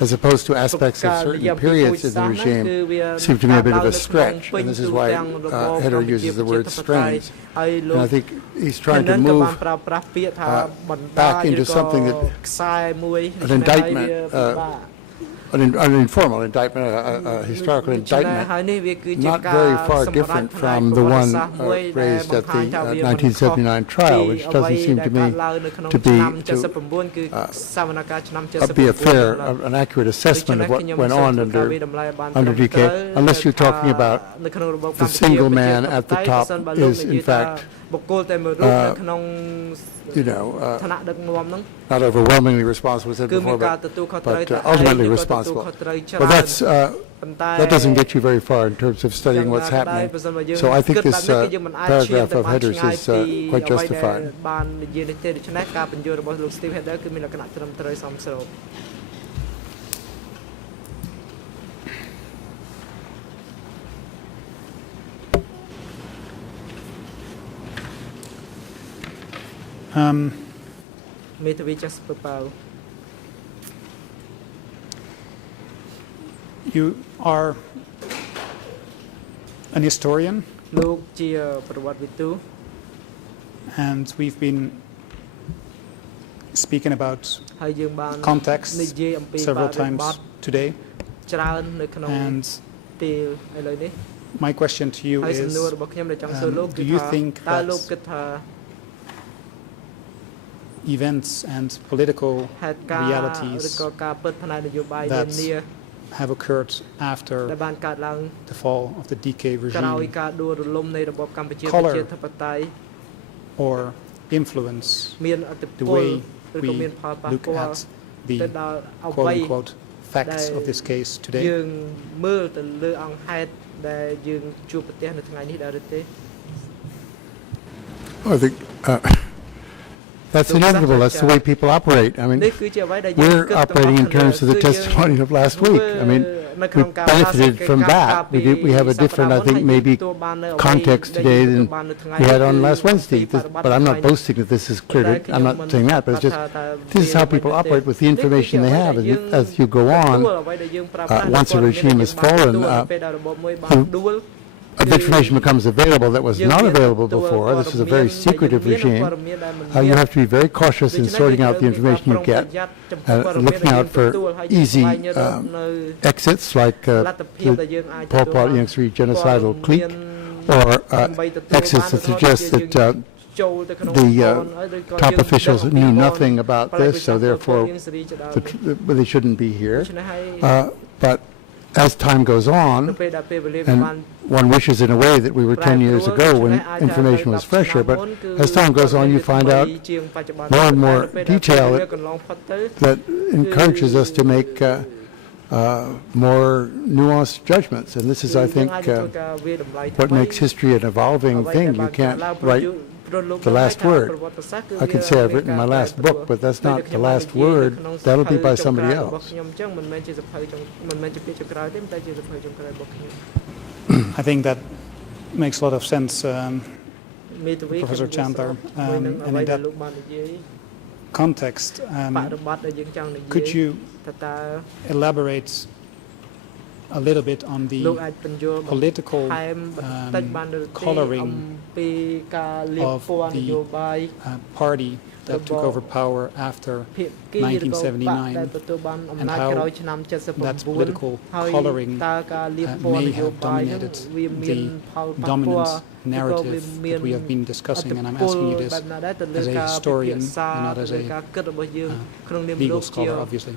as opposed to aspects of certain periods in the regime seemed to me a bit of a stretch, and this is why Heather uses the word strings. And I think he's trying to move back into something that an indictment, an informal indictment, a historical indictment, not very far different from the one raised at the 1979 trial, which doesn't seem to me to be a fair, an accurate assessment of what went on under DK, unless you're talking about the single man at the top is in fact not overwhelmingly responsible, said before, but ultimately responsible. But that doesn't get you very far in terms of studying what's happening. So I think this paragraph of Heather's is quite justified. You are an historian, and we've been speaking about context several times today. And my question to you is, do you think that events and political realities that have occurred after the fall of the DK regime color or influence the way we look at the quote-unquote facts of this case today? I think that's inevitable. That's the way people operate. I mean, we're operating in terms of the testimony of last week. I mean, we benefited from that. We have a different, I think, maybe context today than we had on last Wednesday. But I'm not boasting that this is clear. I'm not saying that, but it's just, this is how people operate with the information they have. As you go on, once a regime has fallen, the information becomes available that was not available before. This is a very secretive regime. You have to be very cautious in sorting out the information you get, looking out for easy exits like the Pol Pot Ieng Sri genocidal clique, or exits that suggest that the top officials knew nothing about this, so therefore they shouldn't be here. But as time goes on, and one wishes in a way that we were 10 years ago when information was fresher, but as time goes on you find out more and more detail that encourages us to make more nuanced judgments. And this is, I think, what makes history an evolving thing. You can't write the last word. I can say I've written my last book, but that's not the last word. That'll be by somebody else. I think that makes a lot of sense, Professor Chandler. And in that context, could you elaborate a little bit on the political coloring of the party that took over power after 1979 and how that political coloring may have dominated the dominant narrative that we have been discussing, and I'm asking you this as a historian and not as a legal scholar, obviously.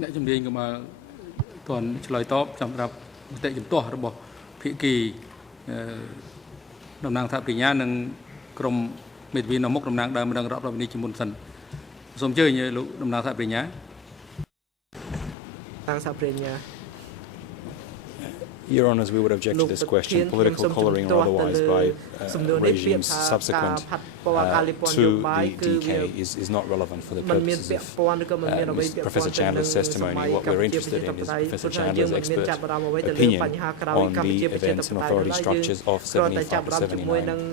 អ្នកជំនាញក៏មកទាន់ឆ្លើយតបសម្រាប់មតិជំទាស់របស់ភាគីតំណាងថាបញ្ញានិងក្រុមមេធាវីនៅមុខតំណាងដើមរដ្ឋបាលនេះជាមុនសិនសូមអញ្ជើញលោកតំណាងថាបញ្ញា Your Honours, we would object to this question. Political colouring or otherwise by regimes subsequent to the DK is not relevant for the purposes of Professor Chandler's testimony. What we're interested in is Professor Chandler's expert opinion on the events and authority structures of 75 to 79.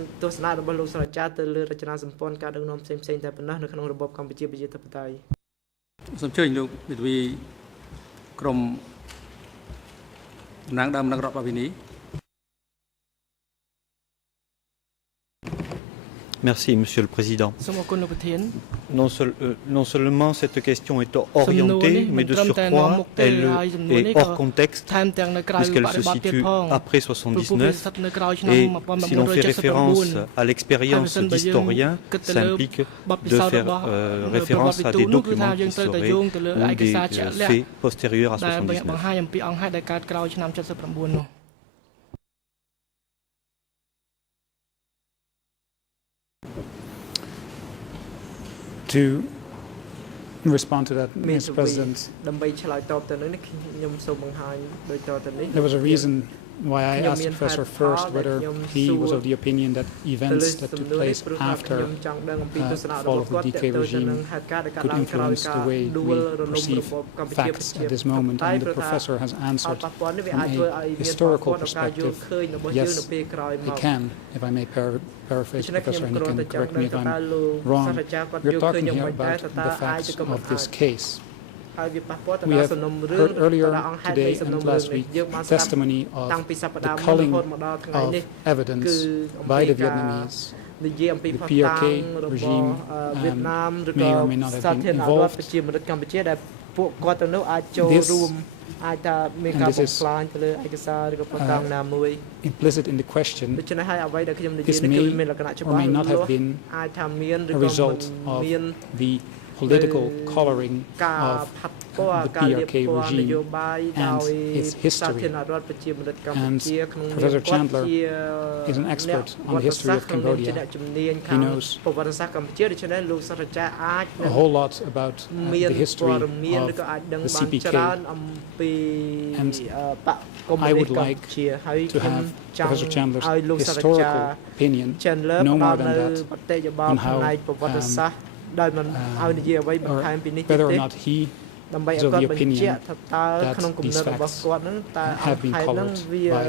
Merci, Monsieur le Président. Non seulement cette question est orientée, mais de surcroît, elle est hors contexte, puisqu'elle se situe après 79, et si l'on fait référence à l'expérience d'historien, ça implique de faire référence à des documents qui seraient ou des faits postérieurs à 79. To respond to that, Mr. President, there was a reason why I asked the professor first whether he was of the opinion that events that took place after the fall of the DK regime could influence the way we perceive facts at this moment, and the professor has answered from a historical perspective, yes, I can, if I may paraphrase Professor, and he can correct me if I'm wrong. We're talking here about the facts of this case. We have heard earlier today and last week testimony of the culling of evidence by the Vietnamese. The PRK regime may or may not have been involved. This is implicit in the question. This may or may not have been a result of the political coloring of the PRK regime and its history. And Professor Chandler is an expert on the history of Cambodia. He knows a whole lot about the history of the CPK. And I would like to have Professor Chandler's historical opinion, no more than that, on how whether or not he is of the opinion that these facts have been colored by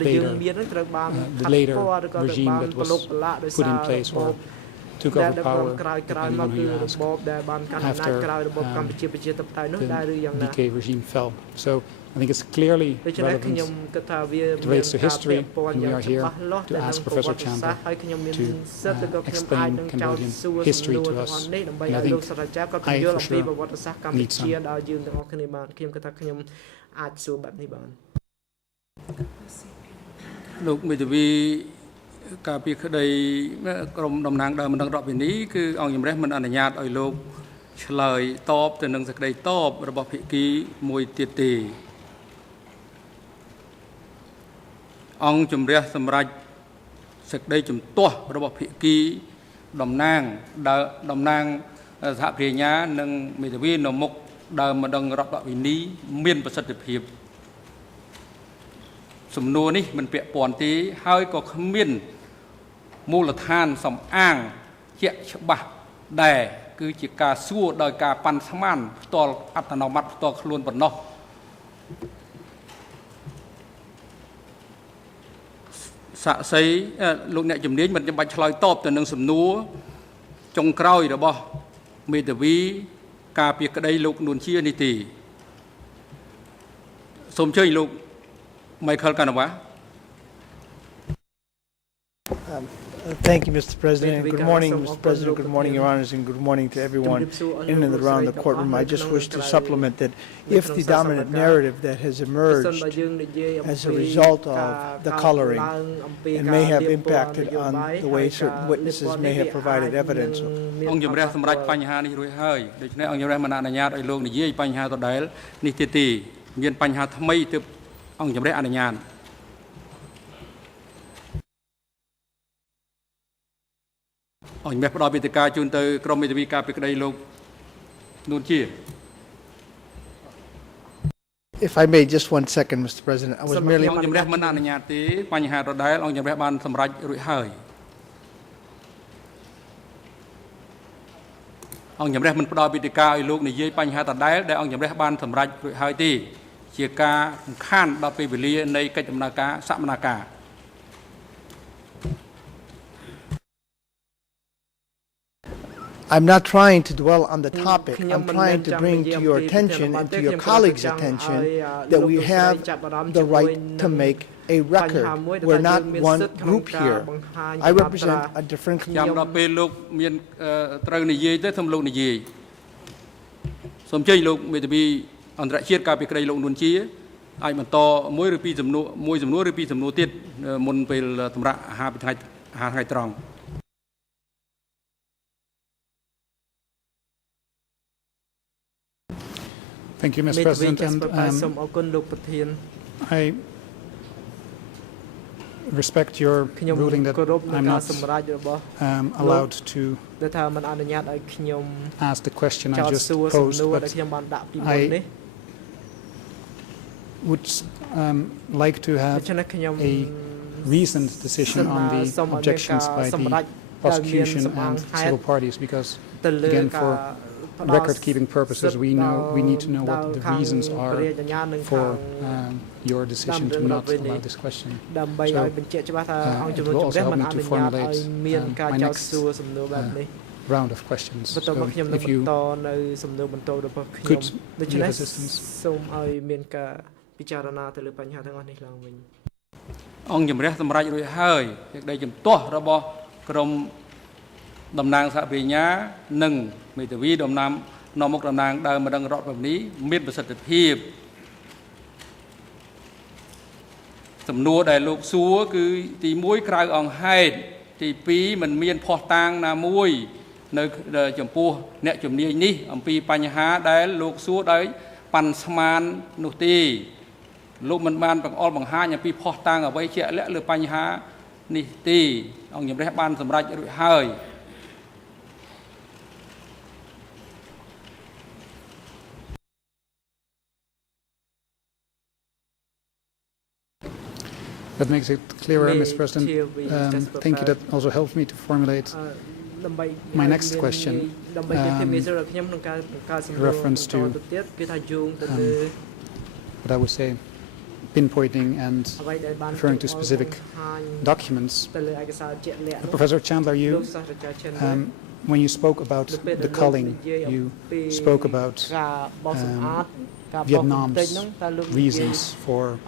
the later regime that was put in place or took over power, depending on who you ask, after the DK regime fell. So I think it's clearly relevant. It relates to history, and we are here to ask Professor Chandler to explain Cambodian history to us. And I think I for sure need some. ការពីក្តីក្រុមតំណាងដើមរដ្ឋវិនីគឺអង្គជំរះមិនអនុញ្ញាតឲ្យលោកឆ្លើយតបទៅនឹងសេចក្តីតបរបស់ភាគីមួយទៀតទេអង្គជំរះសម្រាប់សេចក្តីជំទាស់របស់ភាគីតំណាងសហប្រញ្ញានិងមេធាវីនៅមុខដើមម្ដងរដ្ឋវិនីមានប្រសិទ្ធភាពសំណួរនេះមិនពាក់ព័ន្ធទេហើយក៏គ្មានមូលដ្ឋានសំអាងជាក់ច្បាស់ដែរគឺជាការសួរដោយការប៉ាន់ស្មានផ្ទាល់អត្តនោម័តផ្ទាល់ខ្លួនប៉ុណ្ណោះសាក់សីលោកអ្នកជំនាញមិនចាំបាច់ឆ្លើយតបទៅនឹងសំណួរចុងក្រោយរបស់មេធាវី ការពីក្តីលោកនួនជានីតិសូមអញ្ជើញលោក Michael Kanava. Thank you, Mr. President. And good morning, Mr. President. Good morning, Your Honors, and good morning to everyone in and around the courtroom. I just wish to supplement that if the dominant narrative that has emerged as a result of the coloring and may have impacted on the way certain witnesses may have provided evidence. អង្គជំរះសម្រាប់បញ្ហានេះរួចហើយដូច្នេះអង្គជំរះមិនអនុញ្ញាតឲ្យលោកនិយាយបញ្ហាដដែលនេះទៀតទេមានបញ្ហាថ្មីទើបអង្គជំរះអនុញ្ញាតអង្គជំរះផ្ដល់វេទិកាជូនទៅក្រុមមេធាវីការពីក្តីលោកនួនជា If I may, just 1 second, Mr. President. I was merely អង្គជំរះមិនអនុញ្ញាតទេបញ្ហាដដែលអង្គជំរះបានសម្រេចរួចហើយអង្គជំរះមិនផ្ដល់វេទិកាឲ្យលោកនិយាយបញ្ហាដដែលដែលអង្គជំរះបានសម្រេចរួចហើយទេជាការរំខានដល់ពេលវេលានៃកិច្ចដំណើរការសកម្មភាព I'm not trying to dwell on the topic. I'm trying to bring to your attention and to your colleagues' attention that we have the right to make a record. We're not one group here. I represent a different community. ចាំដល់ពេលលោកមានត្រូវនិយាយទៅសូមលោកនិយាយសូមជ័យលោកមេធាវីអន្តរជាតិការពីក្តីលោកនួនជាអាចបន្តមួយឬពីរសំណួរមួយសំណួរឬពីរសំណួរទៀតមុនពេលសម្រាប់អាហារថ្ងៃត្រង់ Thank you, Mr. President. And I respect your ruling that I'm not allowed to ask the question I just posed, but I would like to have a reasoned decision on the objections by the prosecution and civil parties, because, again, for record-keeping purposes, we need to know what the reasons are for your decision to not allow this question. So, it will also help me to formulate my next round of questions. So, if you could give assistance. អង្គជំរះសម្រាប់រួចហើយសេចក្តីជំទាស់របស់ក្រុម តំណាងសហវិញ្ញានិងមេធាវីតំណាងនាំមុខតំណាងដើមម្ដងរដ្ឋបាលនេះមានប្រសិទ្ធភាពសំណួរដែលលោកសួរគឺទី1ក្រៅអង្គហេតុទី2មិនមានភស្តុតាងណាមួយនៅចំពោះអ្នកជំនាញនេះអំពីបញ្ហាដែលលោកសួរដោយប៉ាន់ស្មាននោះទេលោកមិនបានបង្អល់បង្ហាញអំពីភស្តុតាងអ្វីជាក់លាក់លើបញ្ហានេះទេអង្គជំរះបានសម្រេចរួចហើយ That makes it clearer, Mr. President. Thank you. That also helps me to formulate my next question. Reference to what I would say, pinpointing and referring to specific documents. Professor Chandler, you, when you spoke about the culling, you spoke about Vietnam's reasons for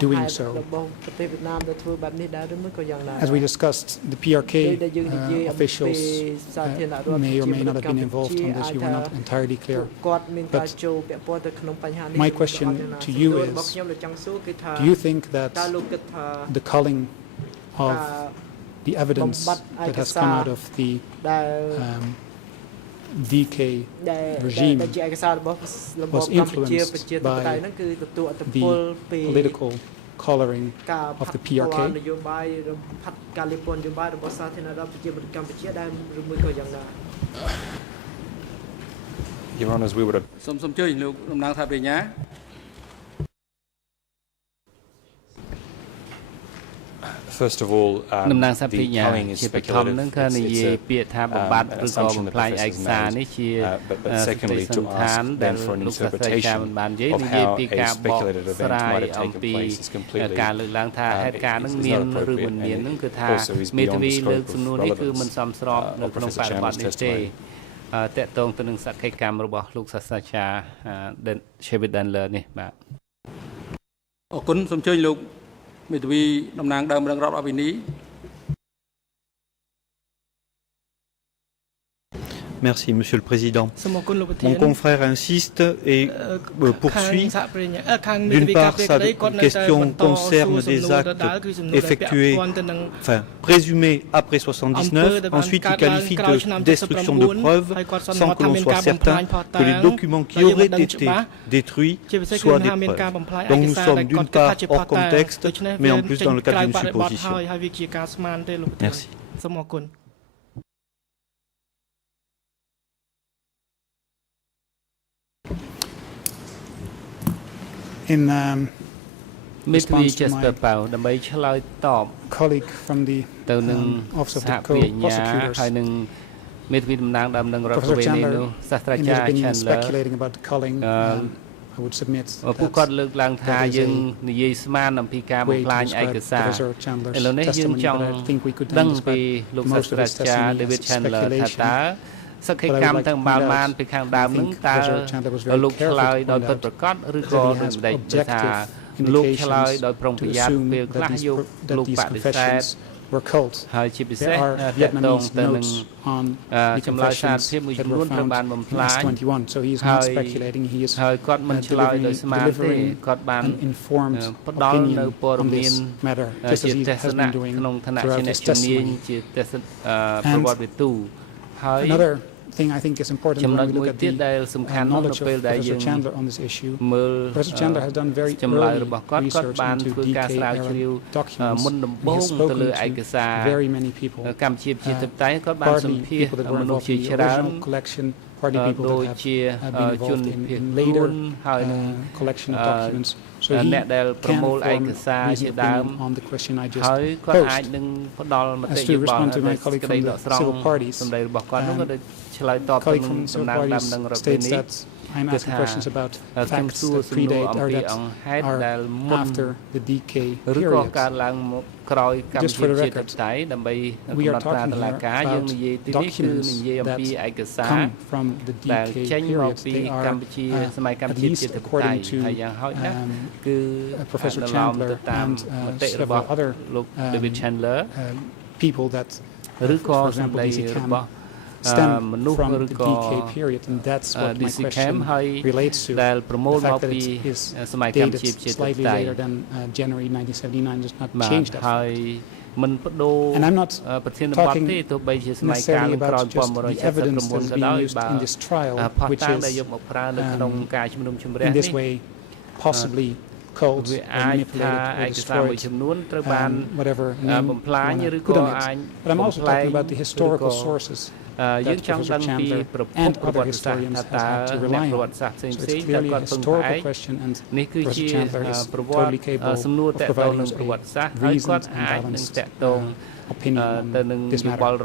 doing so. As we discussed, the PRK officials may or may not have been involved on this. You were not entirely clear. But my question to you is, do you think that the culling of the evidence that has come out of the DK regime was influenced by the political colouring of the PRK? Your Honours, we would have... First of all, the culling is speculative. It's a assumption that Professor made. But secondly, to ask then for an interpretation of how a speculative event might have taken place is completely is not appropriate, and also is beyond the scope of relevance of Professor Chandler's testimony. តកតងទៅនឹងសក្ខីកម្មរបស់លោកសាស្ត្រាចារ្យ David Danler នេះបាទ អរគុណសូមអញ្ជើញលោកមេធាវីតំណាងដើមរឿងរដ្ឋអភិនី Merci, Monsieur le Président. Mon confrère insiste et poursuit. D'une part, sa question concerne des actes effectués, enfin, présumés après 79. Ensuite, il qualifie de destruction de preuves sans que l'on soit certain que les documents qui auraient été détruits soient des preuves. Donc nous sommes d'une part hors contexte, mais en plus dans le cadre d'une supposition. Merci. In response to my colleague from the Office of the Co-Prosecutors, Professor Chandler, in his opinion, speculating about the culling, I would submit that's a way to describe Professor Chandler's testimony, but I think we could then describe most of his testimony as speculation. សក្ខីកម្មទាំងបានពីខាងដើមនឹងតើលោកឆ្លើយដោយពិតប្រាកដឬក៏ដូចថាលោកឆ្លើយដោយប្រុងប្រយ័ត្នពេលខ្លះយកលោកបដិសេធ ហើយជាពិសេសតកតងទៅនឹងចម្លើយសារភាពមួយចំនួនត្រូវបានបំផ្លាញហើយគាត់មិនឆ្លើយដោយស្មានទេគាត់បានផ្ដល់នៅព័ត៌មានជាទស្សនៈក្នុងឋានៈជាអ្នកជំនាញជាទស្សនៈប្រវត្តិវិទូ Another thing I think is important when we look at the knowledge of Professor Chandler on this issue. Professor Chandler has done very early research into DK-era documents, and he has spoken to very many people, partly people that were involved in the original collection, partly people that have been involved in later collection of documents. So he can form his opinion on the question I just posed. As to respond to my colleague from the civil parties, colleague from the civil parties states that I'm asking questions about facts that predate or that are after the decay period. Just for the record, we are talking here about documents that come from the decay period. They are, at least according to Professor Chandler and several other people that, for example, DC Cam, stem from the decay period, and that's what my question relates to. The fact that it is dated slightly later than January 1979 does not change that fact. And I'm not talking necessarily about just the evidence that is being used in this trial, which is in this way possibly culled or manipulated or destroyed, whatever name you want to put on it. But I'm also talking about the historical sources that Professor Chandler and other historians have had to rely on. So it's clearly a historical question, and Professor Chandler is totally capable of providing us a reasoned and balanced opinion on this matter.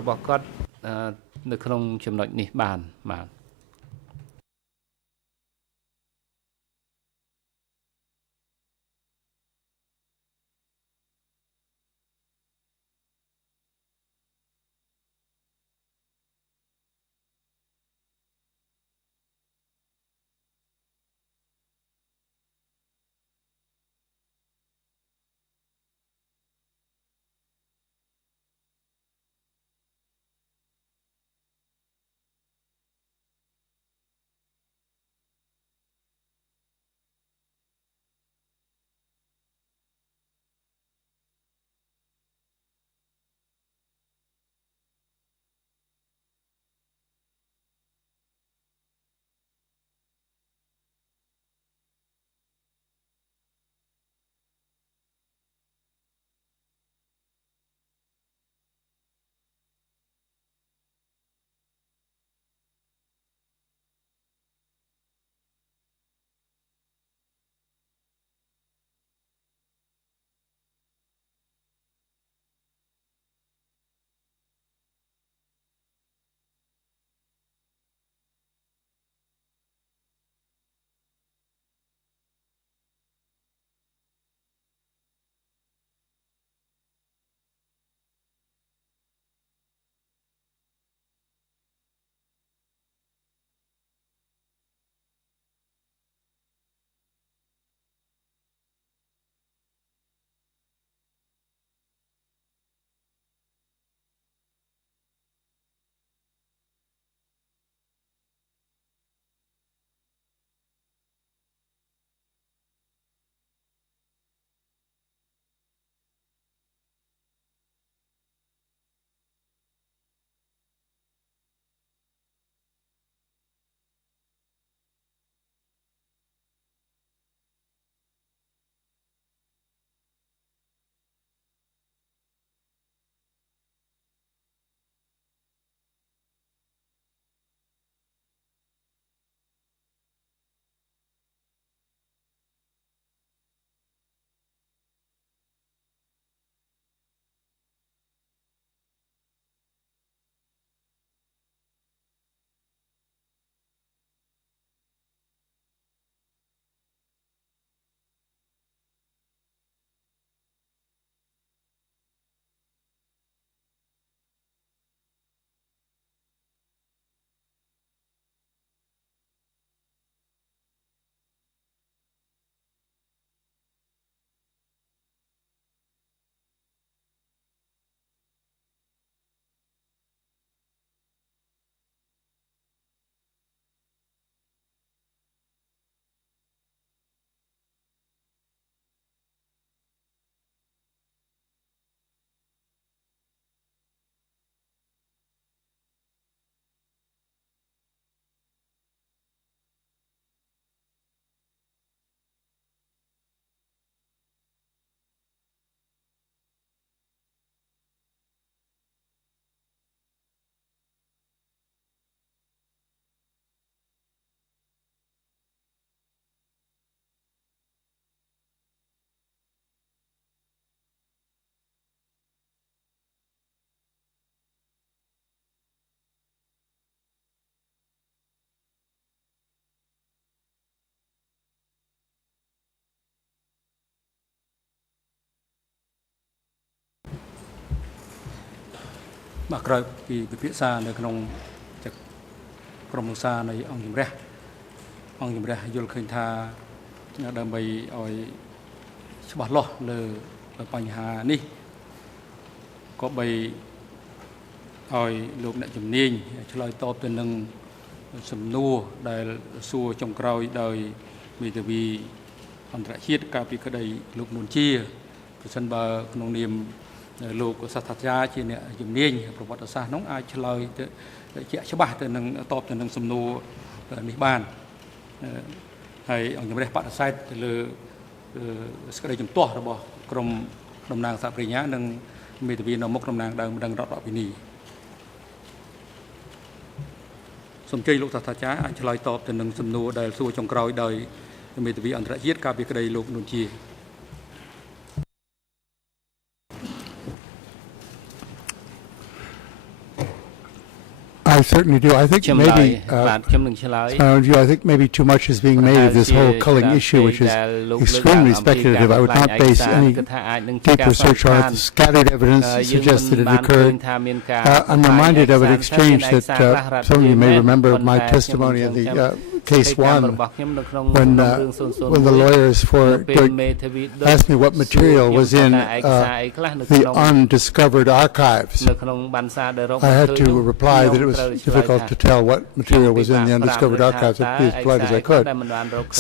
បាទក្រោយពីពិភាក្សានៅក្នុងក្រុមប្រឹក្សានៃអង្គជំរះយល់ឃើញថាដើម្បីឲ្យច្បាស់លាស់លើបញ្ហានេះក៏បីឲ្យលោកអ្នកជំនាញឆ្លើយតបទៅនឹងសំណួរដែលសួរចុងក្រោយដោយមេធាវីអន្តរជាតិកាលពីក្តីលោកនួនជាប្រសិនបើក្នុងនាមលោកសាស្ត្រាចារ្យជាអ្នកជំនាញប្រវត្តិសាស្ត្រនោះអាចឆ្លើយទៅជាក់ច្បាស់ទៅនឹងតបទៅនឹងសំណួរនេះបានហើយអង្គជំរះបដិសេធទៅលើសេចក្តីជំទាស់របស់ក្រមតំណាងសហប្រញ្ញានិងមេធាវីនៅមុខតំណាងដើមដឹងរដ្ឋវិនីសូមជ័យលោកសាស្ត្រាចារ្យអាចឆ្លើយតបទៅនឹងសំណួរដែលសួរចុងក្រោយដោយមេធាវីអន្តរជាតិកាលពីក្តីលោកនួនជា I certainly do. I think maybe I think maybe too much is being made of this whole culling issue, which is extremely speculative. I would not base any deep research on it. The scattered evidence suggests that it occurred. I'm reminded of an exchange that some of you may remember my testimony in the case one, when the lawyers for Duch asked me what material was in the undiscovered archives. I had to reply that it was difficult to tell what material was in the undiscovered archives, to be as polite as I could.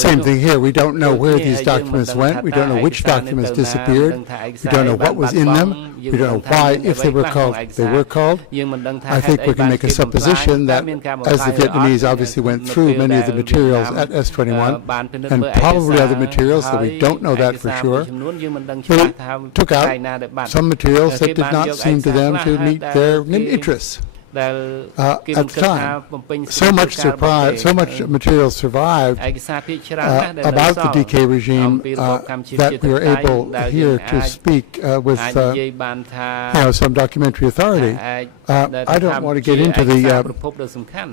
Same thing here. We don't know where these documents went. We don't know which documents disappeared. We don't know what was in them. We don't know why, if they were called, they were called. I think we can make a supposition that as the Vietnamese obviously went through many of the materials at S21 and probably other materials, that we don't know that for sure, they took out some materials that did not seem to them to meet their interests. At the time, so much material survived about the DK regime that we were able here to speak with some documentary authority. I don't want to get into the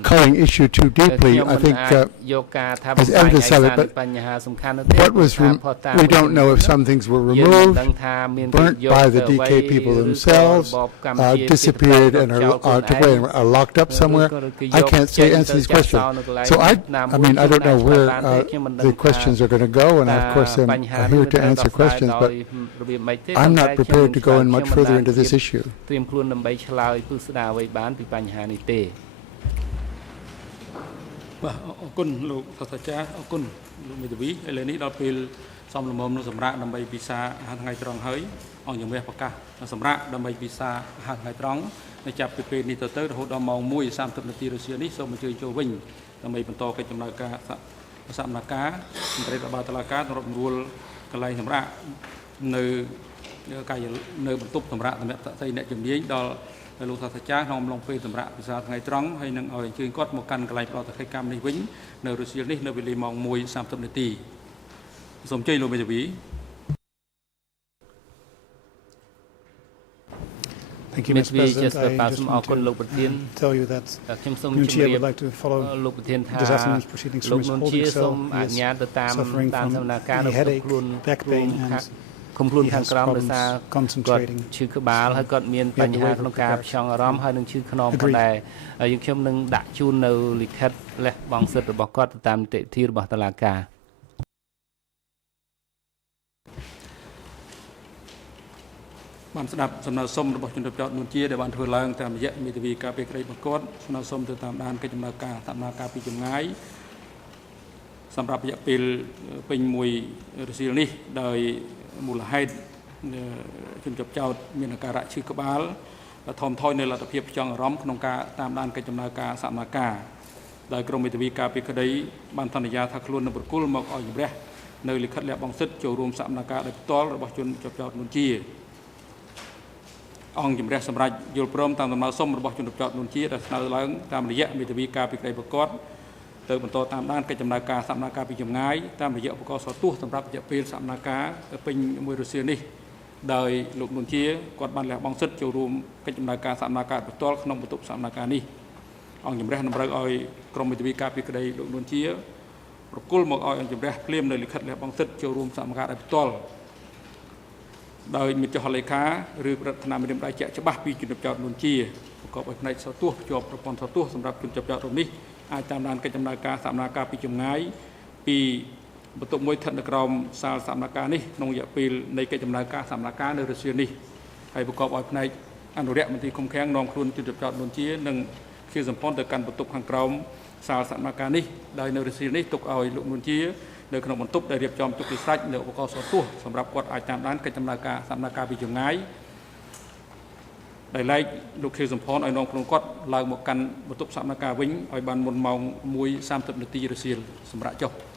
culling issue too deeply. I think as evidence of it, but what was we don't know if some things were removed, burnt by the DK people themselves, disappeared and are locked up somewhere. I can't answer these questions. So I mean, I don't know where the questions are going to go, and I, of course, am here to answer questions, but I'm not prepared to go in much further into this issue. ចាប់ពីពេលនេះទៅរហូតដល់ម៉ោង 1:30 នាទីរសៀលនេះសូមអញ្ជើញចូលវិញដើម្បីបន្តកិច្ចដំណើរការសកម្មភាពមន្ត្រីរបស់តុលាការសម្រាប់រំលកន្លែងសម្រាប់នៅបន្ទប់សម្រាប់សម្រាប់សិទ្ធិអ្នកជំនាញដល់លោកសាស្ត្រាចារ្យក្នុងអំឡុងពេលសម្រាប់ពិសាថ្ងៃត្រង់ហើយនឹងឲ្យអញ្ជើញគាត់មកកាន់កន្លែងប្រតិកម្មនេះវិញនៅរសៀលនេះនៅវេលាម៉ោង 1:30 នាទីសូមអញ្ជើញលោកមេធាវី Thank you, Mr. President. I just want to tell you that Nuon Chea would like to follow this afternoon's proceedings from his holding cell. He is suffering from a headache, back pain, and he has problems concentrating. Agreed. បានស្ដាប់សំណើសុំរបស់ជនរដ្ឋនួនជាដែលបានធ្វើឡើងតាមរយៈមេធាវីការពីក្តីបង្គាប់សំណើសុំទៅតាមដានកិច្ចដំណើរការតាមការពីចម្ងាយសម្រាប់រយៈពេលពេញមួយរសៀលនេះដោយមូលហេតុជនជាប់ចោតមានអាការៈឈឺក្បាលធំថយនៅលទ្ធភាពចង់អារម្មណ៍ក្នុងការតាមដានកិច្ចដំណើរការសកម្មភាពដោយក្រុមមេធាវីការពីក្តីបានសន្យាថាខ្លួននឹងប្រគល់មកឲ្យជំរះនៅលិខិតលះបង់សិទ្ធិចូលរួមសកម្មភាពដោយផ្ទាល់របស់ជនជាប់ចោតនួនជា អង្គជំរះសម្រាប់យល់ព្រមតាមដំណើរសុំរបស់ជនរដ្ឋនួនជាដែលស្នើឡើងតាមរយៈមេធាវីការពីក្តីប្រកាសទៅបន្តតាមដានកិច្ចដំណើរការសកម្មភាពពីចម្ងាយតាមរយៈឧបករណ៍សទោះសម្រាប់រយៈពេលសកម្មភាពពេញមួយរសៀលនេះដោយលោកនួនជាគាត់បានលះបង់សិទ្ធិចូលរួមកិច្ចដំណើរការសកម្មភាពបន្តក្នុងបន្ទប់សកម្មភាពនេះអង្គជំរះតម្រូវឲ្យក្រុមមេធាវីការពីក្តីលោកនួនជាប្រគល់មកឲ្យអង្គជំរះភ្លាមនៅលិខិតលះបង់សិទ្ធិចូលរួមសកម្មភាពបន្ត ដោយមានចុះហត្ថលេខាឬប្រធានាធិបតីជាក់ច្បាស់ពីជំនុំចោតនួនជា ប្រកបដោយផ្នែកសោទស្សន៍ជាប់ប្រព័ន្ធសោទស្សន៍សម្រាប់ជនជាប់ចោតរំនេះអាចតាមដានកិច្ចដំណើរការសកម្មភាពពីចម្ងាយពីបន្ទប់មួយស្ថិតនៅក្រោមសាលសកម្មភាពនេះក្នុងរយៈពេលនៃកិច្ចដំណើរការសកម្មភាពនៅរុស្ស៊ីនេះហើយប្រកបដោយផ្នែកអនុរិយមន្ត្រីឃុំឃាំងនាំខ្លួនជនជាប់ចោតនួនជានិងជាសម្ព័ន្ធទៅកាន់បន្ទប់ខាងក្រោមសាលសកម្មភាពនេះដោយនៅរុស្ស៊ីនេះទុកឲ្យលោកនួនជានៅក្នុងបន្ទប់ដែលរៀបចំទុកជាស្រេចនៅឧបករណ៍សោទស្សន៍សម្រាប់គាត់អាចតាមដានកិច្ចដំណើរការសកម្មភាពពីចម្ងាយដែលឡែកលោកខៀវសំផនឲ្យនាំខ្លួនគាត់ឡើងមកកាន់បន្ទប់សកម្មភាពវិញឲ្យបានមុនម៉ោង 1:30 នាទីរសៀលសម្រាប់ចុះ